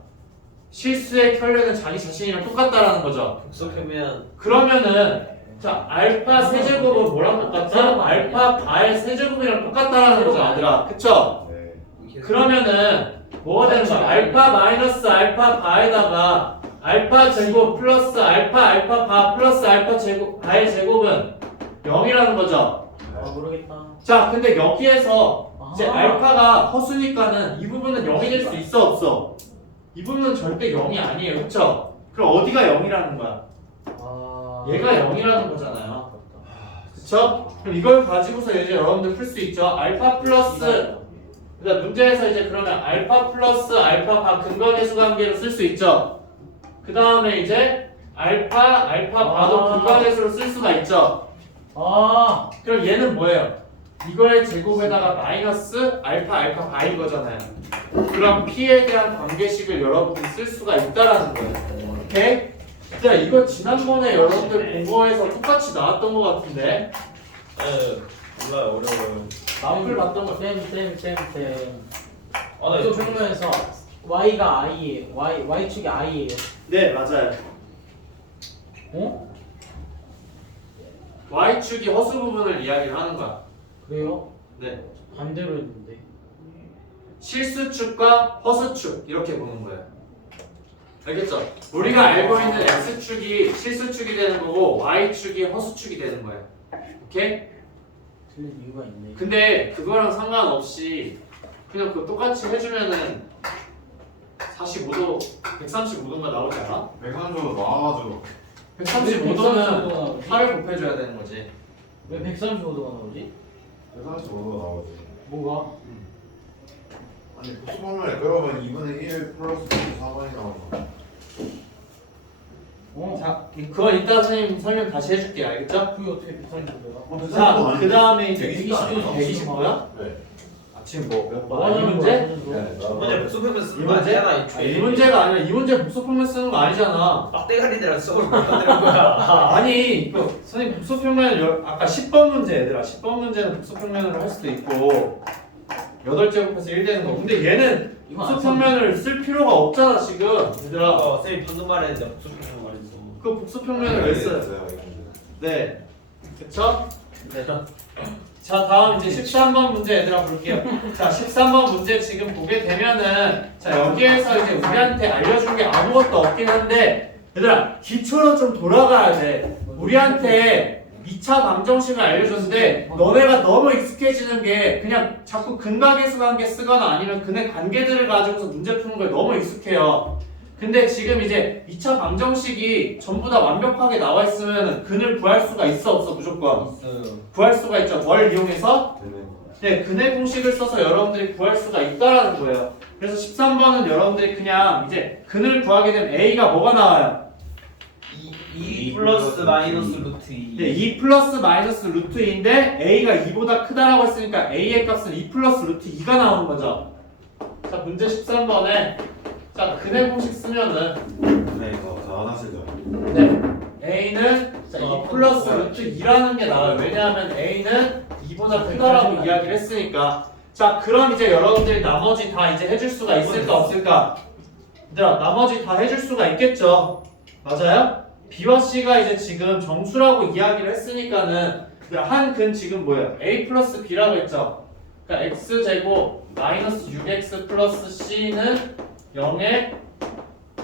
실수의 켤레는 자기 자신이랑 똑같다라는 거죠. 복수평면. 그러면은 자 알파 세제곱은 뭐랑 똑같아? 알파 바의 세제곱이랑 똑같다라는 거죠 얘들아. 그쵸? 네. 그러면은 뭐가 되는 거야? 알파 마이너스 알파 바에다가 알파 제곱 플러스 알파 바 플러스 알파 제곱 바의 제곱은 0이라는 거죠. 아 모르겠다. 자 근데 여기에서 이제 아. 알파가 허수니까는 이 부분은 0이 될 수 있어 없어? 이 부분은 절대 0이 아니에요. 그쵸? 그럼 그럼 어디가 0이라는 거야? 아. 얘가 0이라는 거잖아요. 그쵸? 그럼 이걸 가지고서 이제 여러분들 풀 수 있죠. 알파 플러스 그러니까 문제에서 이제 그러면 알파 플러스 알파 근거계수 관계로 쓸 수 있죠. 그 다음에 이제 알파 바도 근거계수로 쓸 수가 있죠. 아. 그럼 얘는 뭐예요? 이거의 제곱에다가 마이너스 알파 바인 거잖아요. 그럼 P에 대한 관계식을 여러분들이 쓸 수가 있다라는 거예요. 오케이? 자, 이거 지난번에 여러분들 공부에서 똑같이 나왔던 것 같은데 몰라요 어려워요. 남을 봤던 거 쌤. 나 또 평면에서 y가 i예요. y축이 i예요. 네, 맞아요. 어? Y축이 허수 부분을 이야기를 하는 거야. 그래요? 네. 반대로 했는데. 실수축과 허수축 이렇게 보는 거예요. 알겠죠? 우리가 알고 있는 X축이 실수축이 되는 거고 Y축이 허수축이 되는 거예요. 오케이? 틀린 이유가 있네. 근데 그거랑 상관없이 그냥 그거 똑같이 해주면은 45도, 135도가 나오지 않아? 130도 나와가지고 135도는 8을 곱해줘야 되는 거지. 왜 135도가 나오지? 135도가 나오지. 뭐가? 아니 복수방면에 그러면 2분의 1 플러스 4번이 나오는 거야. 자, 그건 이따 선생님 설명 다시 해줄게요. 알겠죠? 그게 어떻게 135도야? 자, 그 다음에 이제 120도 120도야? 네. 지금 뭐? 뭐 이 하는 문제? 거야? 저번에 복수표면 쓰는 이 거 문제? 아니잖아 이 문제가 아니라 이 문제 복수 풀면 쓰는 거 아니잖아. 빡대가리들랑 써서 못 만드는 거야. 아니, 그 선생님 복수 평면을 아까 10번 문제 얘들아. 10번 문제는 복수 평면으로 할 수도 있고 8제곱해서 1 되는 거. 근데 얘는 이거 안 복수 평면을 쓸 필요가 없잖아 지금. 얘들아. 쌤이 방금 말했는데 복수표면 말했어. 그 복수 평면을 왜 써요? 있어요, 이 문제. 네. 그쵸? 네. 자, 다음 이제 13번 문제 얘들아 볼게요. 자, 13번 문제 지금 보게 되면은 자, 여기에서 이제 우리한테 알려준 게 아무것도 없긴 한데 얘들아, 기초로 좀 돌아가야 돼. 우리한테 2차 방정식을 알려줬는데 너네가 너무 익숙해지는 게 그냥 자꾸 근각계수 관계 쓰거나 아니면 근의 관계들을 가지고서 문제 푸는 거에 너무 익숙해요. 근데 지금 이제 2차 방정식이 전부 다 완벽하게 나와 있으면 근을 구할 수가 있어 없어 무조건 있어요. 구할 수가 있죠. 뭘 이용해서? 되네. 네, 근의 공식을 써서 여러분들이 구할 수가 있다라는 거예요. 그래서 13번은 여러분들이 그냥 이제 근을 구하게 되면 A가 뭐가 나와요? 2 플러스 마이너스 루트 2. 네, 2 플러스 마이너스 루트 2인데 A가 2보다 크다라고 했으니까 A의 값은 2 플러스 루트 2가 나오는 거죠. 자, 문제 13번에 자, 근의 공식 쓰면은 네, 이거 안 하시죠? 네, A는 자, 2 플러스 루트 2라는 게 나와요. 왜냐하면 A는 2보다 크다라고 이야기를 했으니까. 자, 그럼 이제 여러분들이 나머지 다 이제 해줄 수가 있을까 없을까? 얘들아, 나머지 다 해줄 수가 있겠죠? 맞아요? B와 C가 이제 지금 정수라고 이야기를 했으니까는 한 근 지금 뭐예요? A 플러스 B라고 했죠? 그러니까 X제곱 마이너스 6X 플러스 C는 0의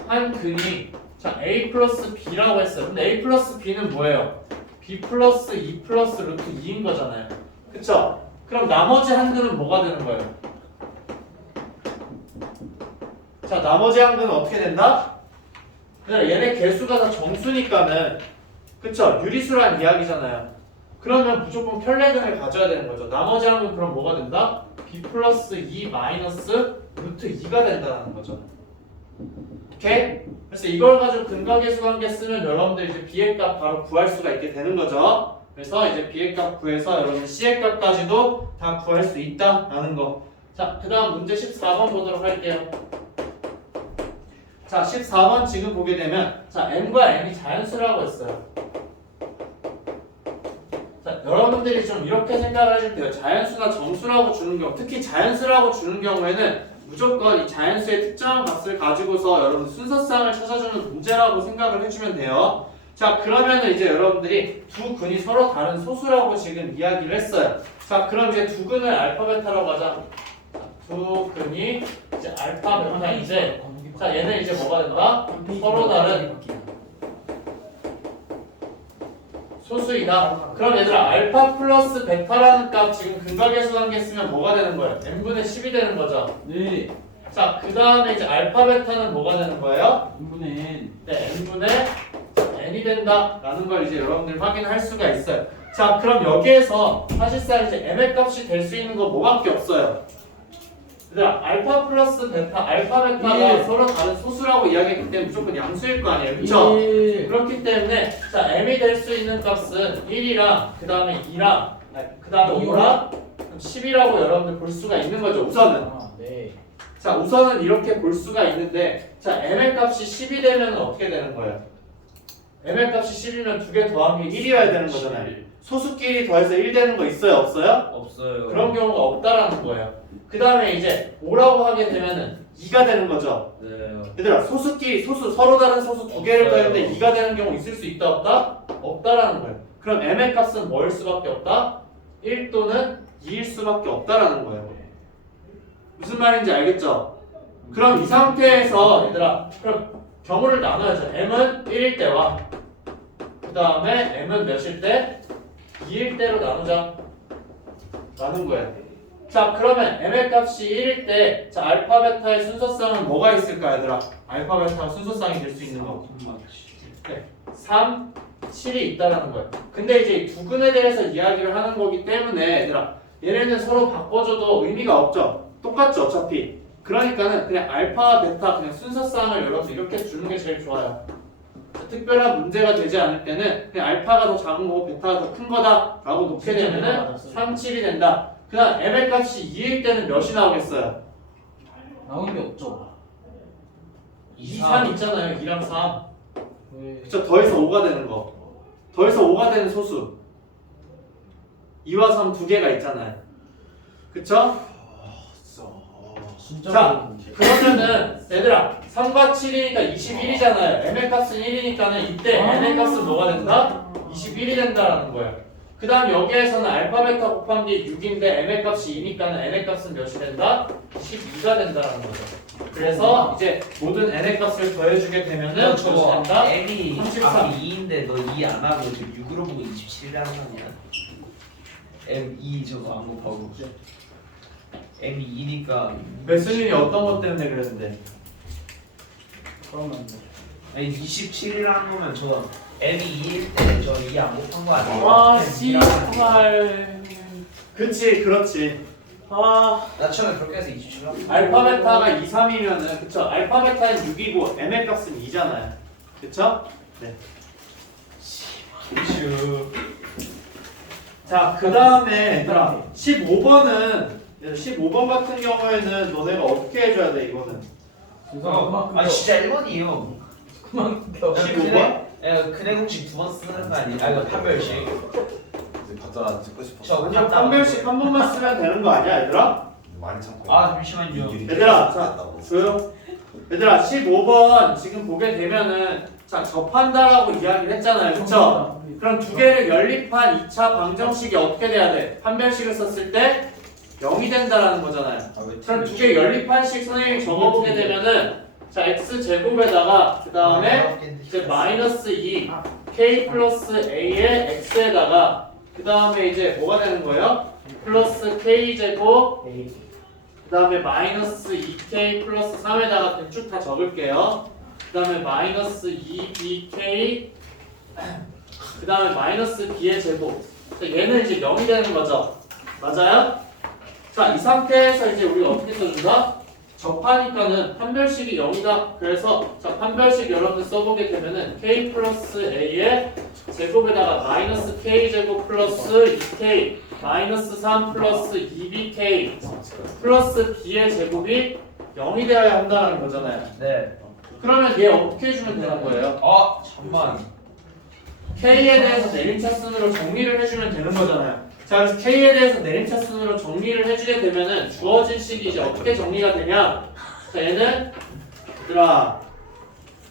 한 근이 자 A 플러스 B라고 했어요. 근데 A 플러스 B는 뭐예요? B 플러스 2 플러스 루트 2인 거잖아요. 그쵸? 그럼 나머지 한 근은 뭐가 되는 거예요? 자, 나머지 한 근은 어떻게 된다? 그냥 얘네 개수가 다 정수니까는 그쵸? 유리수란 이야기잖아요. 그러면 무조건 편례근을 가져야 되는 거죠. 나머지 한 근 그럼 뭐가 된다? B 플러스 2 마이너스 루트 2가 된다는 거죠. 오케이? 그래서 이걸 가지고 근각계수 관계 쓰면 여러분들 이제 B의 값 바로 구할 수가 있게 되는 거죠. 그래서 이제 B의 값 구해서 여러분 C의 값까지도 다 구할 수 있다라는 거. 자, 그 다음 문제 14번 보도록 할게요. 자, 14번 지금 보게 되면 자, M과 N이 자연수라고 했어요. 자, 여러분들이 좀 이렇게 생각을 해줄 때요. 자연수나 정수라고 주는 경우, 특히 자연수라고 주는 경우에는 무조건 이 자연수의 특정한 값을 가지고서 여러분 순서쌍을 찾아주는 문제라고 생각을 해주면 돼요. 자, 그러면은 이제 여러분들이 두 근이 서로 다른 소수라고 지금 이야기를 했어요. 자, 그럼 이제 두 근을 알파 베타라고 하자. 두 근이 이제 알파 베타인데 자, 얘는 이제 뭐가 된다? 서로 다른 소수이다. 그럼 얘들아 알파 플러스 베타라는 값 지금 근각계수 관계 쓰면 뭐가 되는 거예요? n분의 10이 되는 거죠. 네. 자, 그 다음에 이제 알파 베타는 뭐가 되는 거예요? N분의 네, n분의 n이 된다라는 걸 이제 여러분들 확인할 수가 있어요. 자, 그럼 여기에서 사실상 이제 m의 값이 될 수 있는 거 뭐밖에 없어요. 얘들아, 알파 플러스 베타, 알파 베타가 일. 서로 다른 소수라고 이야기했기 때문에 무조건 양수일 거 아니에요, 그렇죠? 1. 그렇기 때문에 자 m이 될 수 있는 값은 1이랑 그 다음에 2랑 그 다음에 5랑 10이라고 여러분들 볼 수가 있는 거죠, 우선은. 아, 네. 자, 우선은 이렇게 볼 수가 있는데, 자, m의 값이 10이 되면 어떻게 되는 거예요? m의 값이 10이면 두 개 더한 게 1이어야 되는 거잖아요. 소수끼리 더해서 1 되는 거 있어요, 없어요? 없어요. 그런 경우가 없다라는 거예요. 그 다음에 이제 5라고 하게 되면은 2가 되는 거죠. 네. 얘들아, 소수끼리 서로 다른 소수 두 개를 없어요. 더했는데 2가 되는 경우 있을 수 있다, 없다? 없다라는 거예요. 그럼 m의 값은 뭐일 수밖에 없다? 1 또는 2일 수밖에 없다라는 거예요. 무슨 말인지 알겠죠? 그럼 이 상태에서 얘들아, 그럼 경우를 나눠야죠. m은 1일 때와 그 다음에 m은 몇일 때? 2일 때로 나누자. 나눈 거예요. 자, 그러면 m의 값이 1일 때, 자, 알파 베타의 순서쌍은 뭐가 있을까, 얘들아? 알파 베타가 순서쌍이 될 수 있는 거. 3, 7이 있다라는 거예요. 근데 이제 이 두 근에 대해서 이야기를 하는 거기 때문에 얘들아, 얘네는 서로 바꿔줘도 의미가 없죠. 똑같죠, 어차피. 그러니까는 그냥 알파, 베타 그냥 순서쌍을 여러분 이렇게 주는 게 제일 좋아요. 특별한 문제가 되지 않을 때는 그냥 알파가 더 작은 거고 베타가 더 큰 거다라고 놓게 되면은 3, 7이 된다. 그다음 m의 값이 2일 때는 몇이 나오겠어요? 나오는 게 없죠. 2, 3 있잖아요. 2랑 3. 왜? 그쵸? 더해서 5가 되는 거. 더해서 5가 되는 소수. 2와 3 두 개가 있잖아요. 그쵸? 진짜. 자, 그러면은 얘들아 3과 7이니까 21이잖아요. m의 값은 1이니까는 이때 n의 값은 뭐가 된다? 21이 된다라는 거예요. 그 다음 여기에서는 알파 베타 곱한 게 6인데 m의 값이 2니까는 n의 값은 몇이 된다? 12가 된다라는 거죠. 그래서 이제 모든 n의 값을 더해주게 되면은 몇이 저거 된다? M이 33. 2인데 너 2 안 하고 지금 6으로 보고 27이라는 거 아니야? M2 저거 안 곱하고 M2니까 배수님이 어떤 것 때문에 그랬는데? 그러면 아니 27이라는 거면 저 M이 2일 때 저 2 안 곱한 거 아니에요? 와, 씨발. 그치, 그렇지. 아. 나 처음에 그렇게 해서 27이라고 알파 베타가 2, 3이면은 그쵸? 알파 베타는 6이고 m의 값은 2잖아요. 그쵸? 네. 자, 그 다음에 얘들아 15번 같은 경우에는 너네가 어떻게 해줘야 돼 이거는? 아니 진짜 1번이에요. 그만 껴. 15번? 근해 공식 2번 쓰는 거 아니에요? 아 이거 판별식 이제 갖다 찍고 싶어. 저 그냥 한 별씩 한 번만 쓰면 되는 거 아니야 얘들아? 많이 참고. 아 잠시만요. 얘들아, 자, 조용. 얘들아 15번 지금 보게 되면은 자 접한다라고 이야기를 했잖아요. 그쵸? 그럼 두 개를 연립한 2차 방정식이 어떻게 돼야 돼? 판별식을 썼을 때 0이 된다라는 거잖아요. 그럼 두 개 연립한식 선생님이 적어보게 되면은 자 x제곱에다가 그 다음에 이제 마이너스 2 k 플러스 a의 x에다가 그 다음에 이제 뭐가 되는 거예요? 플러스 k제곱 그 다음에 마이너스 2k 플러스 3에다가 쭉 다 적을게요. 그 다음에 마이너스 2bk 그 다음에 마이너스 b의 제곱. 얘는 이제 0이 되는 거죠. 맞아요? 자, 이 상태에서 이제 우리가 어떻게 써준다? 접하니까는 판별식이 0이다. 그래서 자 판별식 여러분들 써보게 되면은 k 플러스 a의 제곱에다가 마이너스 k 제곱 플러스 2k 마이너스 3 플러스 2bk 플러스 b의 제곱이 0이 되어야 한다는 거잖아요. 네. 그러면 얘 어떻게 해주면 되는 거예요? 잠만. K에 대해서 내림차순으로 정리를 해주면 되는 거잖아요. 자, 그래서 K에 대해서 내림차순으로 정리를 해주게 되면은 주어진 식이 이제 어떻게 정리가 되냐? 자, 얘는 얘들아,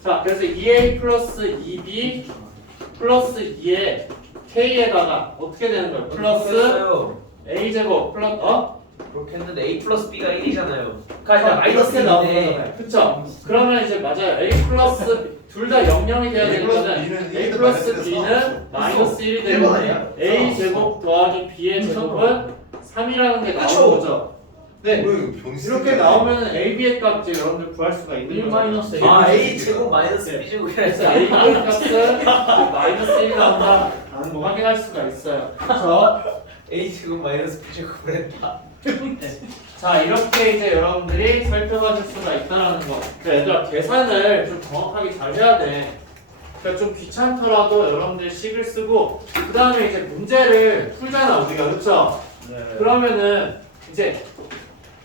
자, 그래서 2A 플러스 2B 플러스 2에 K에다가 어떻게 되는 거예요? 플러스 A 제곱 플러스 그렇게 했는데 A 플러스 B가 1이잖아요. 이렇게 나오는 거잖아요. 그쵸? 그러면 이제 맞아요. A 플러스 둘 다 0,0이 돼야 되는 거는 A 플러스 B는 마이너스 1이 되고 A 제곱 더하기 B의 제곱은 3이라는 게 나오는 거죠. 네. 병신 이렇게 나오면 AB의 값 이제 여러분들 구할 수가 있는 1 거죠. 마이너스 A. 아 A 제곱 마이너스 B 제곱 그래서 이랬어. AB의 값은 마이너스 1이 나온다 라는 거 확인할 수가 있어요. 그래서 A 제곱 마이너스 B 제곱을 했다. 자 이렇게 이제 여러분들이 살펴봐줄 수가 있다는 거. 그러니까 얘들아 계산을 좀 정확하게 잘 해야 돼. 그러니까 좀 귀찮더라도 여러분들 식을 쓰고 그 다음에 이제 문제를 풀잖아 우리가. 그쵸? 그러면은 이제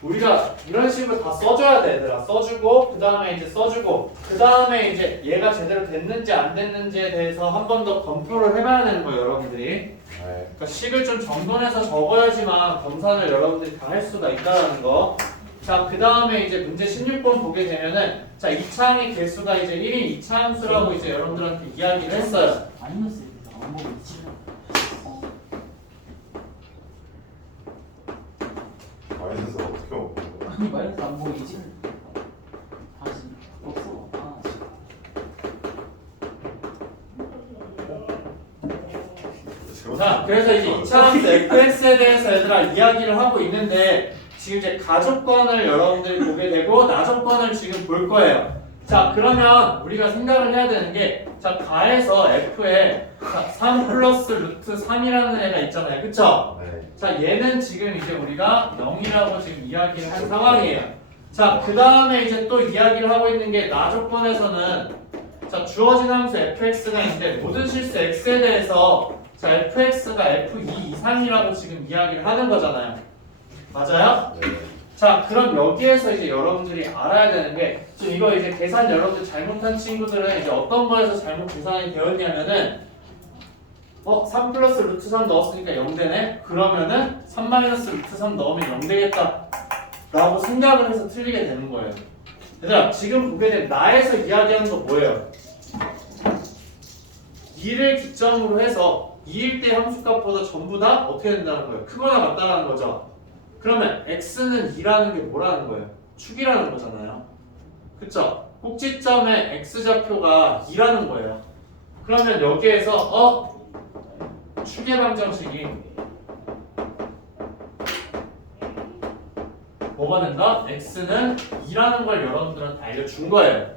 우리가 이런 식으로 다 써줘야 돼 얘들아. 써주고 그 다음에 이제 써주고 그 다음에 이제 얘가 제대로 됐는지 안 됐는지에 대해서 한 번 더 검토를 해봐야 되는 거예요 여러분들이. 그러니까 식을 좀 정돈해서 적어야지만 검사를 여러분들이 다 할 수가 있다는 거. 자, 그 다음에 이제 문제 16번 보게 되면은 자, 이차항의 개수가 이제 1인 이차함수라고 이제 여러분들한테 이야기를 했어요. 마이너스 1이다. 안 보고 있지. 마이너스 어떻게 먹고 아니 마이너스 안 보고 있지. 다시 없어. 아, 자, 그래서 이제 이차함수 fx에 대해서 얘들아 이야기를 하고 있는데 지금 이제 가조건을 여러분들이 보게 되고 나조건을 지금 볼 거예요. 자, 그러면 우리가 생각을 해야 되는 게 자, 가에서 f에 3 플러스 루트 3이라는 애가 있잖아요. 그쵸? 네. 자, 얘는 지금 이제 우리가 0이라고 지금 이야기를 한 상황이에요. 자, 그 다음에 이제 또 이야기를 하고 있는 게 나조건에서는 자, 주어진 함수 fx가 있는데 모든 실수 x에 대해서 자, fx가 f2 이상이라고 지금 이야기를 하는 거잖아요. 맞아요? 네. 자, 그럼 여기에서 이제 여러분들이 알아야 되는 게 지금 이거 이제 계산 여러분들 잘못한 친구들은 이제 어떤 거에서 잘못 계산이 되었냐면은 3 플러스 루트 3 넣었으니까 0 되네? 그러면은 3 마이너스 루트 3 넣으면 0 되겠다 라고 생각을 해서 틀리게 되는 거예요. 얘들아, 지금 보게 된 나에서 이야기하는 거 뭐예요? 2를 기점으로 해서 2일 때 함수값보다 전부 다 어떻게 된다는 거예요? 크거나 같다라는 거죠. 그러면 x는 2라는 게 뭐라는 거예요? 축이라는 거잖아요. 그쵸? 꼭지점의 x좌표가 2라는 거예요. 그러면 여기에서 축의 방정식이 뭐가 된다? x는 2라는 걸 여러분들한테 알려준 거예요.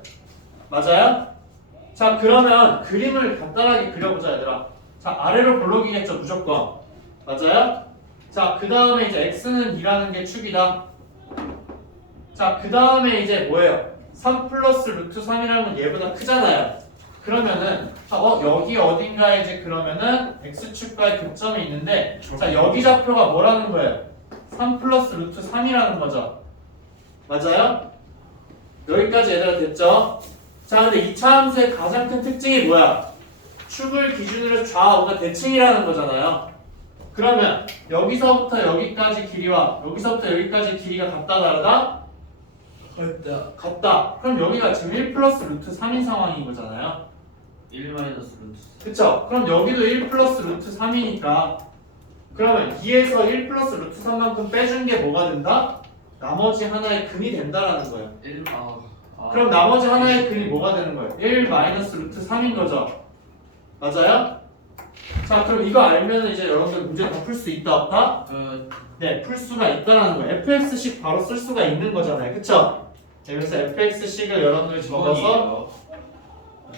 맞아요? 자, 그러면 그림을 간단하게 그려보자 얘들아. 자, 아래로 볼록이겠죠 무조건. 맞아요? 자, 그 다음에 이제 x는 2라는 게 축이다. 자, 그 다음에 이제 뭐예요? 3 플러스 루트 3이라는 건 얘보다 크잖아요. 그러면은 여기 어딘가에 이제 그러면은 x축과의 교점이 있는데 자, 여기 좌표가 뭐라는 거예요? 3 플러스 루트 3이라는 거죠. 맞아요? 여기까지 얘들아 됐죠? 자, 근데 이 차함수의 가장 큰 특징이 뭐야? 축을 기준으로 해서 좌우가 대칭이라는 거잖아요. 그러면 여기서부터 여기까지 길이와 여기서부터 여기까지 길이가 같다 다르다? 같다. 그럼 여기가 지금 1 플러스 루트 3인 상황인 거잖아요. 1 마이너스 루트. 그쵸? 그럼 여기도 1 플러스 루트 3이니까 그러면 2에서 1 플러스 루트 3만큼 빼준 게 뭐가 된다? 나머지 하나의 근이 된다라는 거예요. 1 그럼 나머지 하나의 근이 뭐가 되는 거예요? 1 마이너스 루트 3인 거죠. 맞아요? 자, 그럼 이거 알면 이제 여러분들 문제 다 풀 수 있다 없다? 네, 풀 수가 있다라는 거예요. fx식 바로 쓸 수가 있는 거잖아요. 그쵸? 네, 그래서 fx식을 여러분들 적어서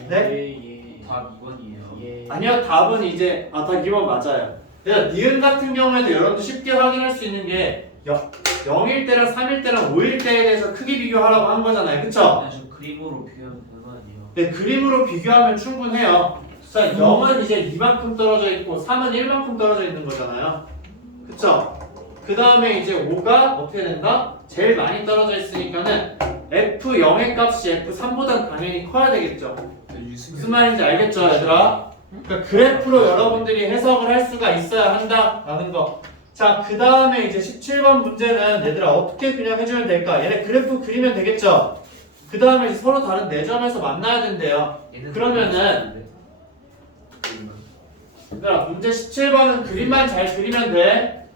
네? 답 2번이에요. 예. 아니요, 답은 이제 답 2번 맞아요. 그래서 니은 같은 경우에도 여러분들 쉽게 확인할 수 있는 게 0일 때랑 3일 때랑 5일 때에 대해서 크기 비교하라고 한 거잖아요. 그쵸? 저 그림으로 비교하면 되는 거 아니에요? 네, 그림으로 비교하면 충분해요. 자, 0은 이제 이만큼 떨어져 있고 3은 1만큼 떨어져 있는 거잖아요. 그쵸? 그 다음에 이제 5가 어떻게 된다? 제일 많이 떨어져 있으니까는 F0의 값이 F3보단 당연히 커야 되겠죠. 무슨 말인지 알겠죠, 얘들아? 그러니까 그래프로 여러분들이 해석을 할 수가 있어야 한다라는 거. 자, 그 다음에 이제 17번 문제는 얘들아 어떻게 그냥 해주면 될까? 얘네 그래프 그리면 되겠죠? 그 다음에 서로 다른 4점에서 만나야 된대요. 그러면은 얘들아 문제 17번은 그림만 잘 그리면 돼.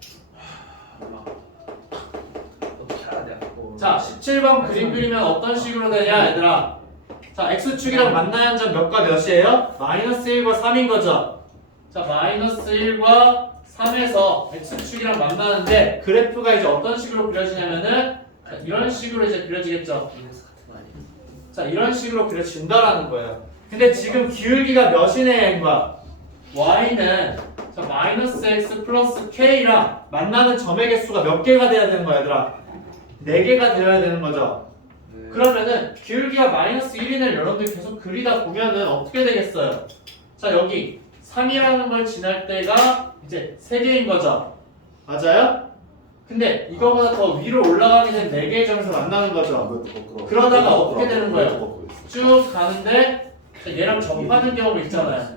어떻게 알아 내가 그거. 자, 17번 그림 그리면 어떤 식으로 되냐 얘들아. 자, x축이랑 만나야 한 점 몇과 몇이에요? 마이너스 1과 3인 거죠. 자, 마이너스 1과 3에서 x축이랑 만나는데 그래프가 이제 어떤 식으로 그려지냐면은 자, 이런 식으로 이제 그려지겠죠. 마이너스 같은 거 아니야? 자, 이런 식으로 그려진다라는 거예요. 근데 지금 기울기가 몇이네 얘가 y는 자, 마이너스 x 플러스 k랑 만나는 점의 개수가 몇 개가 돼야 되는 거야 얘들아? 4개가 되어야 되는 거죠. 그러면은 기울기가 마이너스 1인을 여러분들 계속 그리다 보면은 어떻게 되겠어요? 자, 여기 3이라는 걸 지날 때가 이제 3개인 거죠. 맞아요? 근데 이거보다 더 위로 올라가게 된 4개의 점에서 만나는 거죠. 그러다가 어떻게 되는 거예요? 쭉 가는데 자, 얘랑 접하는 경우가 있잖아요.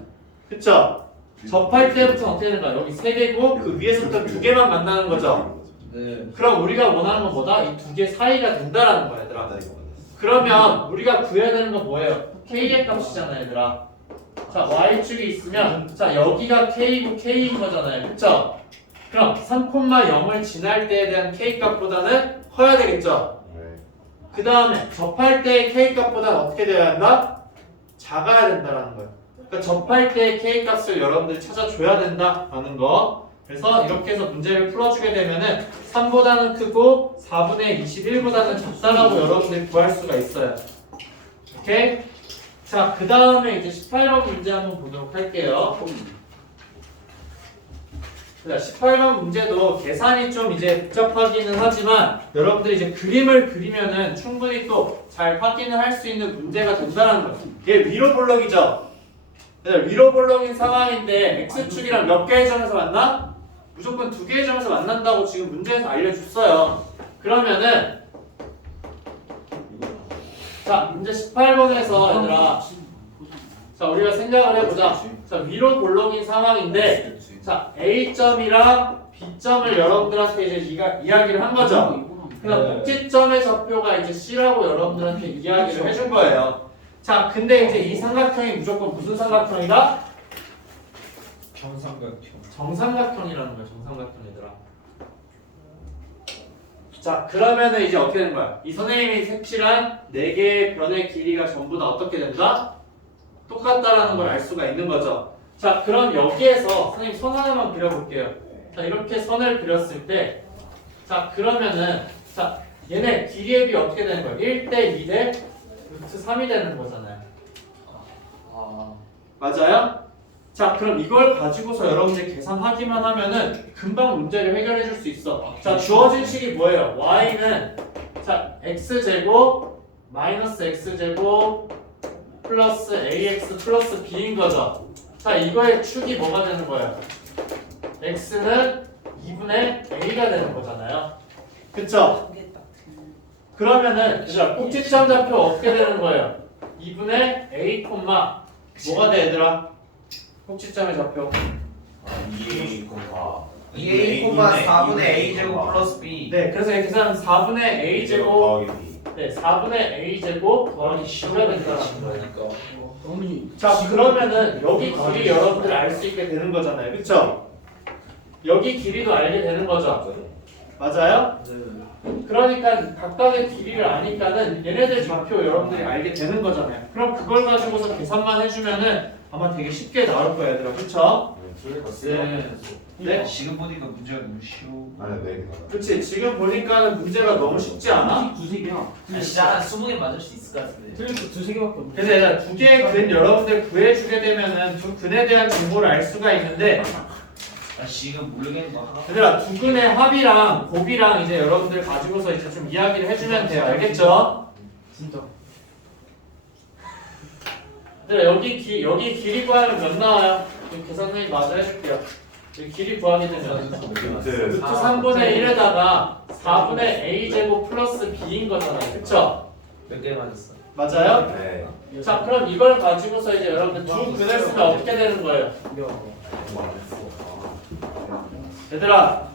그쵸? 접할 때부터 어떻게 되는 거야? 여기 3개고 그 위에서부터 2개만 만나는 거죠. 네. 그럼 우리가 원하는 건 뭐다? 이 2개 사이가 된다라는 거야 얘들아. 그러면 우리가 구해야 되는 건 뭐예요? k의 값이잖아요 얘들아. 자, y축이 있으면 자, 여기가 k고 k인 거잖아요. 그쵸? 그럼 3,0을 지날 때에 대한 k 값보다는 커야 되겠죠? 그 다음에 접할 때의 k 값보다는 어떻게 되어야 한다? 작아야 된다라는 거예요. 그러니까 접할 때의 k 값을 여러분들이 찾아줘야 된다라는 거. 그래서 이렇게 해서 문제를 풀어주게 되면은 3보다는 크고 4분의 21보다는 작다라고 여러분들이 구할 수가 있어요. 오케이? 자, 그 다음에 이제 18번 문제 한번 보도록 할게요. 자, 18번 문제도 계산이 좀 이제 복잡하기는 하지만 여러분들이 이제 그림을 그리면은 충분히 또 잘 확인을 할 수 있는 문제가 된다는 거예요. 이게 위로 볼록이죠? 위로 볼록인 상황인데 x축이랑 몇 개의 점에서 만나? 무조건 2개의 점에서 만난다고 지금 문제에서 알려줬어요. 그러면은 자, 문제 18번에서 얘들아 자, 우리가 생각을 해보자. 자, 위로 볼록인 상황인데 자, A점이랑 B점을 여러분들한테 이제 이야기를 한 거죠. 그럼 꼭지점의 좌표가 이제 C라고 여러분들한테 이야기를 해준 거예요. 자, 근데 이제 이 삼각형이 무조건 무슨 삼각형이다? 정삼각형. 정삼각형이라는 거야. 정삼각형이더라. 자, 그러면은 이제 어떻게 되는 거야? 이 선생님이 색칠한 4개의 변의 길이가 전부 다 어떻게 된다? 똑같다라는 걸 알 수가 있는 거죠. 자, 그럼 여기에서 선생님 선 하나만 그려볼게요. 자, 이렇게 선을 그렸을 때 자, 그러면은 자, 얘네 길이의 비 어떻게 되는 거야? 1대 2대 루트 3이 되는 거잖아요. 맞아요? 자, 그럼 이걸 가지고서 여러분들이 계산하기만 하면은 금방 문제를 해결해 줄 수 있어. 자, 주어진 식이 뭐예요? y는 자, x제곱 마이너스 x제곱 플러스 ax 플러스 b인 거죠. 자, 이거의 축이 뭐가 되는 거예요? x는 2분의 a가 되는 거잖아요. 그쵸? 그러면은 얘들아 꼭지점 좌표 어떻게 되는 거예요? 2분의 a, 뭐가 돼 얘들아? 꼭지점의 좌표 2A, 2A, 4분의 A 제곱 플러스 B. 네, 그래서 이 계산은 4분의 a 제곱 네, 4분의 a 제곱 더하기 C가 된다는 거예요. 자, 그러면은 여기 길이 여러분들 알 수 있게 되는 거잖아요. 그쵸? 여기 길이도 알게 되는 거죠. 맞아요? 그러니까 각각의 길이를 아니까는 얘네들 좌표 여러분들이 알게 되는 거잖아요. 그럼 그걸 가지고서 계산만 해주면은 아마 되게 쉽게 나올 거예요, 얘들아. 그쵸? 네. 지금 보니까 문제가 너무 쉬워. 그치, 지금 보니까는 문제가 너무 쉽지 않아? 두세 개야. 진짜 한 20개 맞을 수 있을 것 같은데. 틀린 거 두세 개밖에 없네. 그래서 얘들아 두 개의 근 여러분들 구해주게 되면은 두 근에 대한 정보를 알 수가 있는데 나 지금 모르겠는 거 하나. 얘들아 두 근의 합이랑 곱이랑 이제 여러분들 가지고서 이제 좀 이야기를 해주면 돼요. 알겠죠? 진짜. 얘들아 여기 길이 구하면 몇 나와요? 계산 선생님 마저 해줄게요. 여기 길이 구하게 되면 루트 3분의 1에다가 4분의 a제곱 플러스 b인 거잖아요. 그쵸? 몇 개 맞았어? 맞아요? 네. 자, 그럼 이걸 가지고서 이제 여러분들 두 근을 쓰면 어떻게 되는 거예요? 얘들아,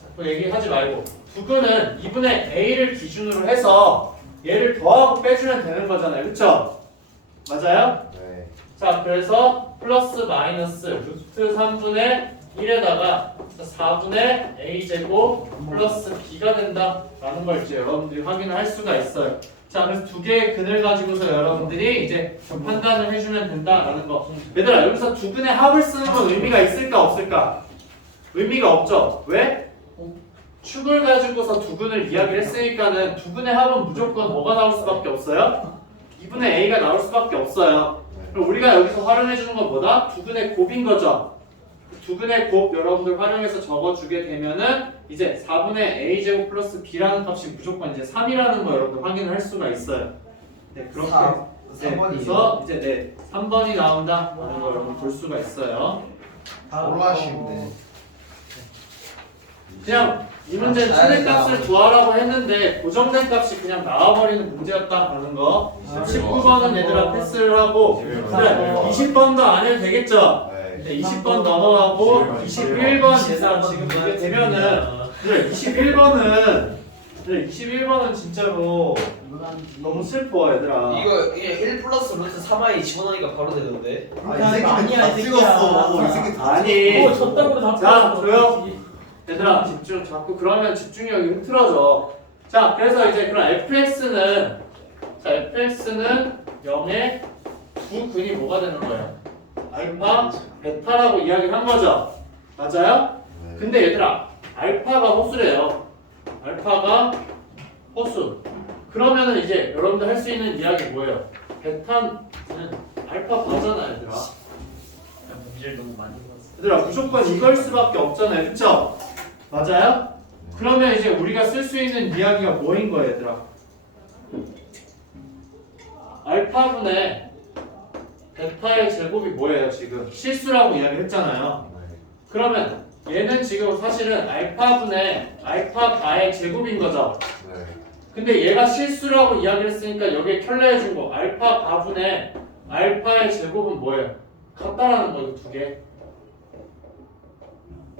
자꾸 얘기하지 말고 두 근은 2분의 a를 기준으로 해서 얘를 더하고 빼주면 되는 거잖아요. 그쵸? 맞아요? 네. 자, 그래서 플러스 마이너스 루트 3분의 1에다가 4분의 a제곱 플러스 b가 된다라는 걸 이제 여러분들이 확인을 할 수가 있어요. 자, 그래서 두 개의 근을 가지고서 여러분들이 이제 좀 판단을 해주면 된다라는 거. 얘들아, 여기서 두 근의 합을 쓰는 건 의미가 있을까 없을까? 의미가 없죠. 왜? 축을 가지고서 두근을 이야기를 했으니까는 두근의 합은 무조건 뭐가 나올 수밖에 없어요? 2분의 a가 나올 수밖에 없어요. 그럼 우리가 여기서 활용해 주는 건 뭐다? 두근의 곱인 거죠. 두근의 곱 여러분들 활용해서 적어주게 되면은 이제 4분의 a제곱 플러스 b라는 값이 무조건 이제 3이라는 거 여러분들 확인을 할 수가 있어요. 네, 그렇게. 네, 그래서 이제 네, 3번이 나온다 라는 거 여러분 볼 수가 있어요. 졸라 쉽네. 그냥 이 문제는 최대값을 구하라고 했는데 고정된 값이 그냥 나와버리는 문제였다라는 거. 19번은 얘들아 패스를 하고 그래, 20번도 안 해도 되겠죠? 네, 20번 넘어가고 21번 얘들아 지금 이게 되면은 그래 21번은 진짜로 너무 슬퍼 얘들아. 이거 1 플러스 루트 3i 집어넣으니까 바로 되던데. 아, 이 새끼 아니야, 다 이 찍었어. 이 새끼 다 아니. 어, 졌다고 다 자, 조용. 얘들아 집중. 자꾸 그러면 집중력이 흐트러져. 자, 그래서 이제 그럼 fx는 0의 두 근이 뭐가 되는 거예요? 알파, 베타라고 이야기를 한 거죠. 맞아요? 네. 근데 얘들아 알파가 호수래요. 알파가 호수. 그러면은 이제 여러분들 할 수 있는 이야기 뭐예요? 베타는 알파 바잖아 얘들아. 문제를 너무 많이 봤어. 얘들아 무조건 이걸 수밖에 없잖아요. 그쵸? 맞아요? 그러면 이제 우리가 쓸 수 있는 이야기가 뭐인 거예요 얘들아? 알파분의 베타의 제곱이 뭐예요 지금? 실수라고 이야기했잖아요. 그러면 얘는 지금 사실은 알파분의 알파 바의 제곱인 거죠. 네. 근데 얘가 실수라고 이야기를 했으니까 여기에 켤레해준 거 알파 바분의 알파의 제곱은 뭐예요? 같다라는 거예요 두 개.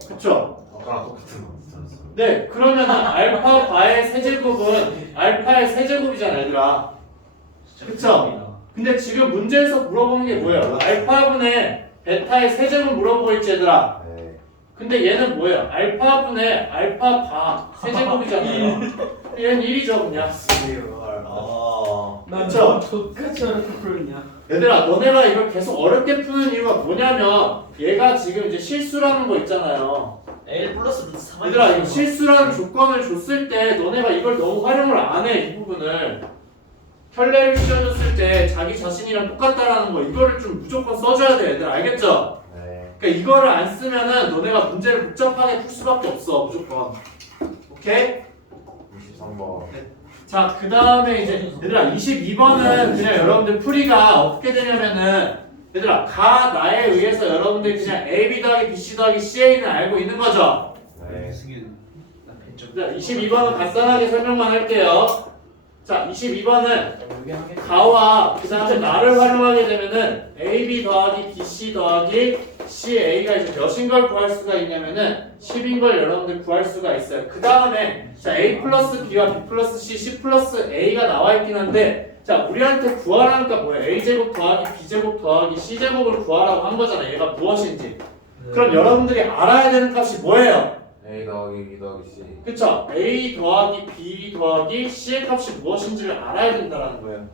그쵸? 아까랑 똑같은 거 있었어. 네, 그러면은 알파 바의 세제곱은 알파의 세제곱이잖아 얘들아. 그쵸? 근데 지금 문제에서 물어보는 게 뭐예요? 알파분의 베타의 세제곱 물어보고 있지 얘들아. 네. 근데 얘는 뭐예요? 알파분의 알파 바 세제곱이잖아요. 얘는 1이죠 그냥. 아. 그쵸? 똑같이 어렵게 풀냐? 얘들아 너네가 이걸 계속 어렵게 푸는 이유가 뭐냐면 얘가 지금 이제 실수라는 거 있잖아요. 1 플러스 루트 3i. 얘들아 이거 실수라는 조건을 줬을 때 너네가 이걸 너무 활용을 안 해 이 부분을. 혈례를 씌워줬을 때 자기 자신이랑 똑같다라는 거 이거를 좀 무조건 써줘야 돼 얘들아 알겠죠? 네. 그러니까 이거를 안 쓰면은 너네가 문제를 복잡하게 풀 수밖에 없어 무조건. 오케이? 23번. 자, 그 다음에 이제 얘들아 22번은 그냥 여러분들 풀이가 어떻게 되냐면은 얘들아 가 나에 의해서 여러분들 그냥 AB 더하기 BC 더하기 CA는 알고 있는 거죠? 네. 자, 22번은 간단하게 설명만 할게요. 자, 22번은 가와 그 다음에 나를 활용하게 되면은 AB 더하기 BC 더하기 CA가 이제 몇인 걸 구할 수가 있냐면은 10인 걸 여러분들 구할 수가 있어요. 그 다음에 자 A 플러스 B와 B 플러스 C, C 플러스 A가 나와 있긴 한데 자 우리한테 구하라니까 뭐야? A제곱 더하기 B제곱 더하기 C제곱을 구하라고 한 거잖아. 얘가 무엇인지. 그럼 여러분들이 알아야 되는 값이 뭐예요? A 더하기 B 더하기 C. 그쵸? A 더하기 B 더하기 C의 값이 무엇인지를 알아야 된다는 거예요.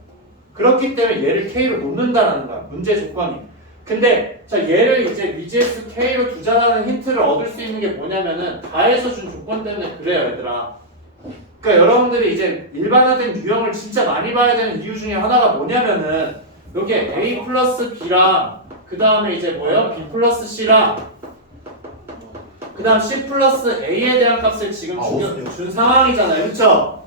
그렇기 때문에 얘를 K로 놓는다는 거야. 문제 조건이. 근데 자 얘를 이제 VGS K로 두자라는 힌트를 얻을 수 있는 게 뭐냐면은 다에서 준 조건 때문에 그래요 얘들아. 그러니까 여러분들이 이제 일반화된 유형을 진짜 많이 봐야 되는 이유 중에 하나가 뭐냐면은 여기에 A 플러스 B랑 그 다음에 이제 뭐예요? B 플러스 C랑 그 다음 C 플러스 A에 대한 값을 지금 준 상황이잖아요. 그쵸?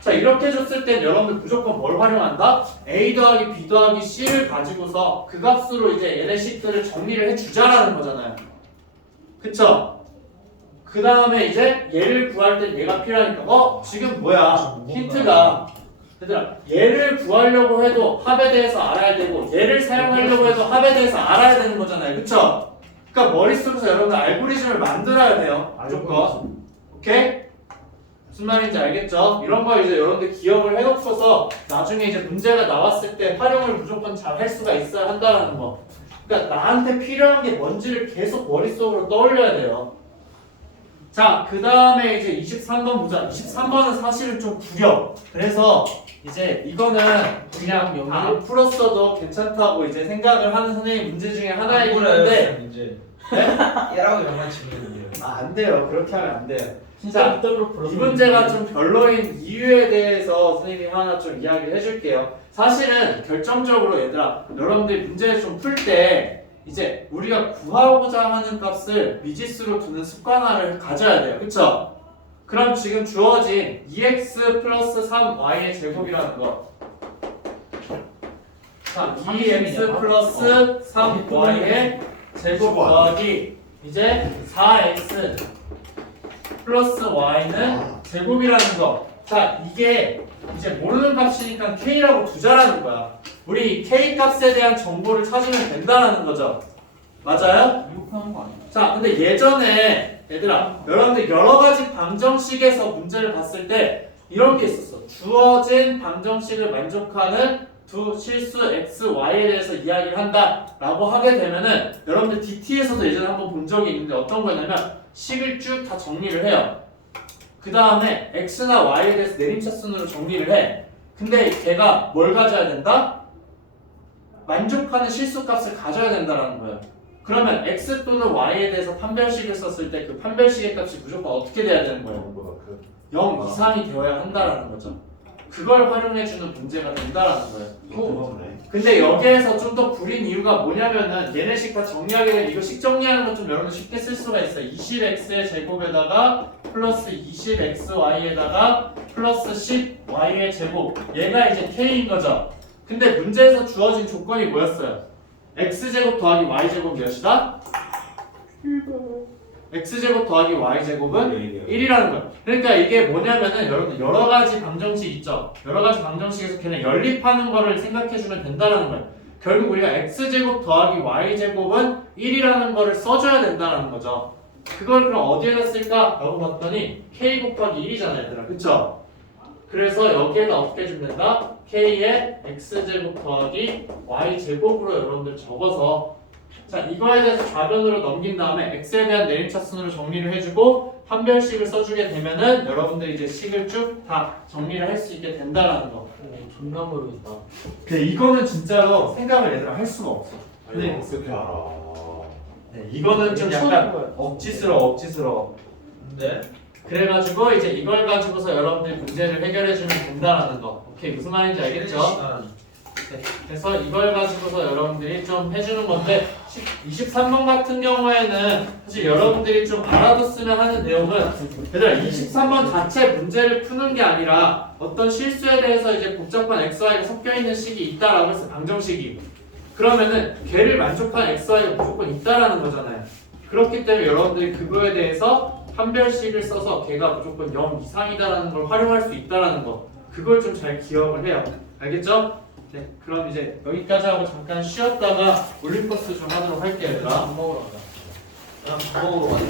자 이렇게 줬을 땐 여러분들 무조건 뭘 활용한다? A 더하기 B 더하기 C를 가지고서 그 값으로 이제 얘네 식들을 정리를 해주자라는 거잖아요. 그쵸? 그 다음에 이제 얘를 구할 땐 얘가 필요하니까 지금 뭐야? 힌트가 얘들아 얘를 구하려고 해도 합에 대해서 알아야 되고 얘를 사용하려고 해도 합에 대해서 알아야 되는 거잖아요. 그쵸? 그러니까 머릿속에서 여러분들 알고리즘을 만들어야 돼요. 무조건. 오케이? 무슨 말인지 알겠죠? 이런 거 이제 여러분들 기억을 해놓고서 나중에 이제 문제가 나왔을 때 활용을 무조건 잘 할 수가 있어야 한다는 거. 그러니까 나한테 필요한 게 뭔지를 계속 머릿속으로 떠올려야 돼요. 자, 그 다음에 이제 23번 보자. 23번은 사실은 좀 구려. 그래서 이제 이거는 그냥 안 풀었어도 괜찮다고 이제 생각을 하는 선생님 문제 중에 하나이긴 한데 얘라고 영만 치면 돼요. 아, 안 돼요. 그렇게 하면 안 돼요. 진짜 그때로 이 문제가 좀 별로인 이유에 대해서 선생님이 하나 좀 이야기를 해줄게요. 사실은 결정적으로 얘들아, 여러분들이 문제를 좀 풀 때 이제 우리가 구하고자 하는 값을 미지수로 두는 습관화를 가져야 돼요. 그쵸? 그럼 지금 주어진 2x 플러스 3y의 제곱이라는 거. 자, 2x 플러스 3y의 제곱 더하기 이제 4x 플러스 y는 제곱이라는 거. 자, 이게 이제 모르는 값이니까 k라고 두자라는 거야. 우리 k 값에 대한 정보를 찾으면 된다는 거죠. 맞아요? 미국하는 거 아니야? 자, 근데 예전에 얘들아, 여러분들 여러 가지 방정식에서 문제를 봤을 때 이런 게 있었어. 주어진 방정식을 만족하는 두 실수 x, y에 대해서 이야기를 한다라고 하게 되면은 여러분들 DT에서도 예전에 한번 본 적이 있는데 어떤 거냐면 식을 쭉 다 정리를 해요. 그 다음에 x나 y에 대해서 내림차순으로 정리를 해. 근데 걔가 뭘 가져야 된다? 만족하는 실수값을 가져야 된다는 거예요. 그러면 x 또는 y에 대해서 판별식을 썼을 때 그 판별식의 값이 무조건 어떻게 돼야 되는 거예요? 0 이상이 되어야 한다라는 거죠. 그걸 활용해주는 문제가 된다라는 거예요. 근데 여기에서 좀 더 구린 이유가 뭐냐면은 얘네식 다 정리하게 되면 이거 식 정리하는 것 좀 여러분들 쉽게 쓸 수가 있어요. 20x의 제곱에다가 플러스 20xy에다가 플러스 10y의 제곱. 얘가 이제 k인 거죠. 근데 문제에서 주어진 조건이 뭐였어요? x제곱 더하기 y제곱 몇이다? x제곱 더하기 y제곱은 1이라는 거예요. 그러니까 이게 뭐냐면은 여러분 여러 가지 방정식 있죠. 여러 가지 방정식에서 그냥 연립하는 거를 생각해주면 된다는 거예요. 결국 우리가 x제곱 더하기 y제곱은 1이라는 거를 써줘야 된다는 거죠. 그걸 그럼 어디에다 쓸까? 라고 봤더니 k 곱하기 1이잖아요, 얘들아. 그쵸? 그래서 여기에다 어떻게 주면 된다? k의 x제곱 더하기 y제곱으로 여러분들 적어서 자, 이거에 대해서 좌변으로 넘긴 다음에 x에 대한 내림차순으로 정리를 해주고 판별식을 써주게 되면은 여러분들이 이제 식을 쭉 다 정리를 할 수 있게 된다라는 거. 존나 모르겠다. 근데 이거는 진짜로 생각을 얘들아 할 수가 없어. 근데 어떻게 알아? 네, 이거는 좀 약간 억지스러워. 근데 그래가지고 이제 이걸 가지고서 여러분들이 문제를 해결해주면 된다라는 거. 오케이, 무슨 말인지 알겠죠? 네, 그래서 이걸 가지고서 여러분들이 좀 해주는 건데 23번 같은 경우에는 사실 여러분들이 좀 알아뒀으면 하는 내용은 얘들아 23번 자체 문제를 푸는 게 아니라 어떤 실수에 대해서 이제 복잡한 XY가 섞여있는 식이 있다라고 해서 방정식이 그러면은 걔를 만족한 XY가 무조건 있다라는 거잖아요. 그렇기 때문에 여러분들이 그거에 대해서 판별식을 써서 걔가 무조건 0 이상이다라는 걸 활용할 수 있다라는 거 그걸 좀 잘 기억을 해요. 알겠죠? 네, 그럼 이제 여기까지 하고 잠깐 쉬었다가 올림퍼스 좀 하도록 할게요, 얘들아. 밥 먹으러 가자. 밥 먹으러 가자.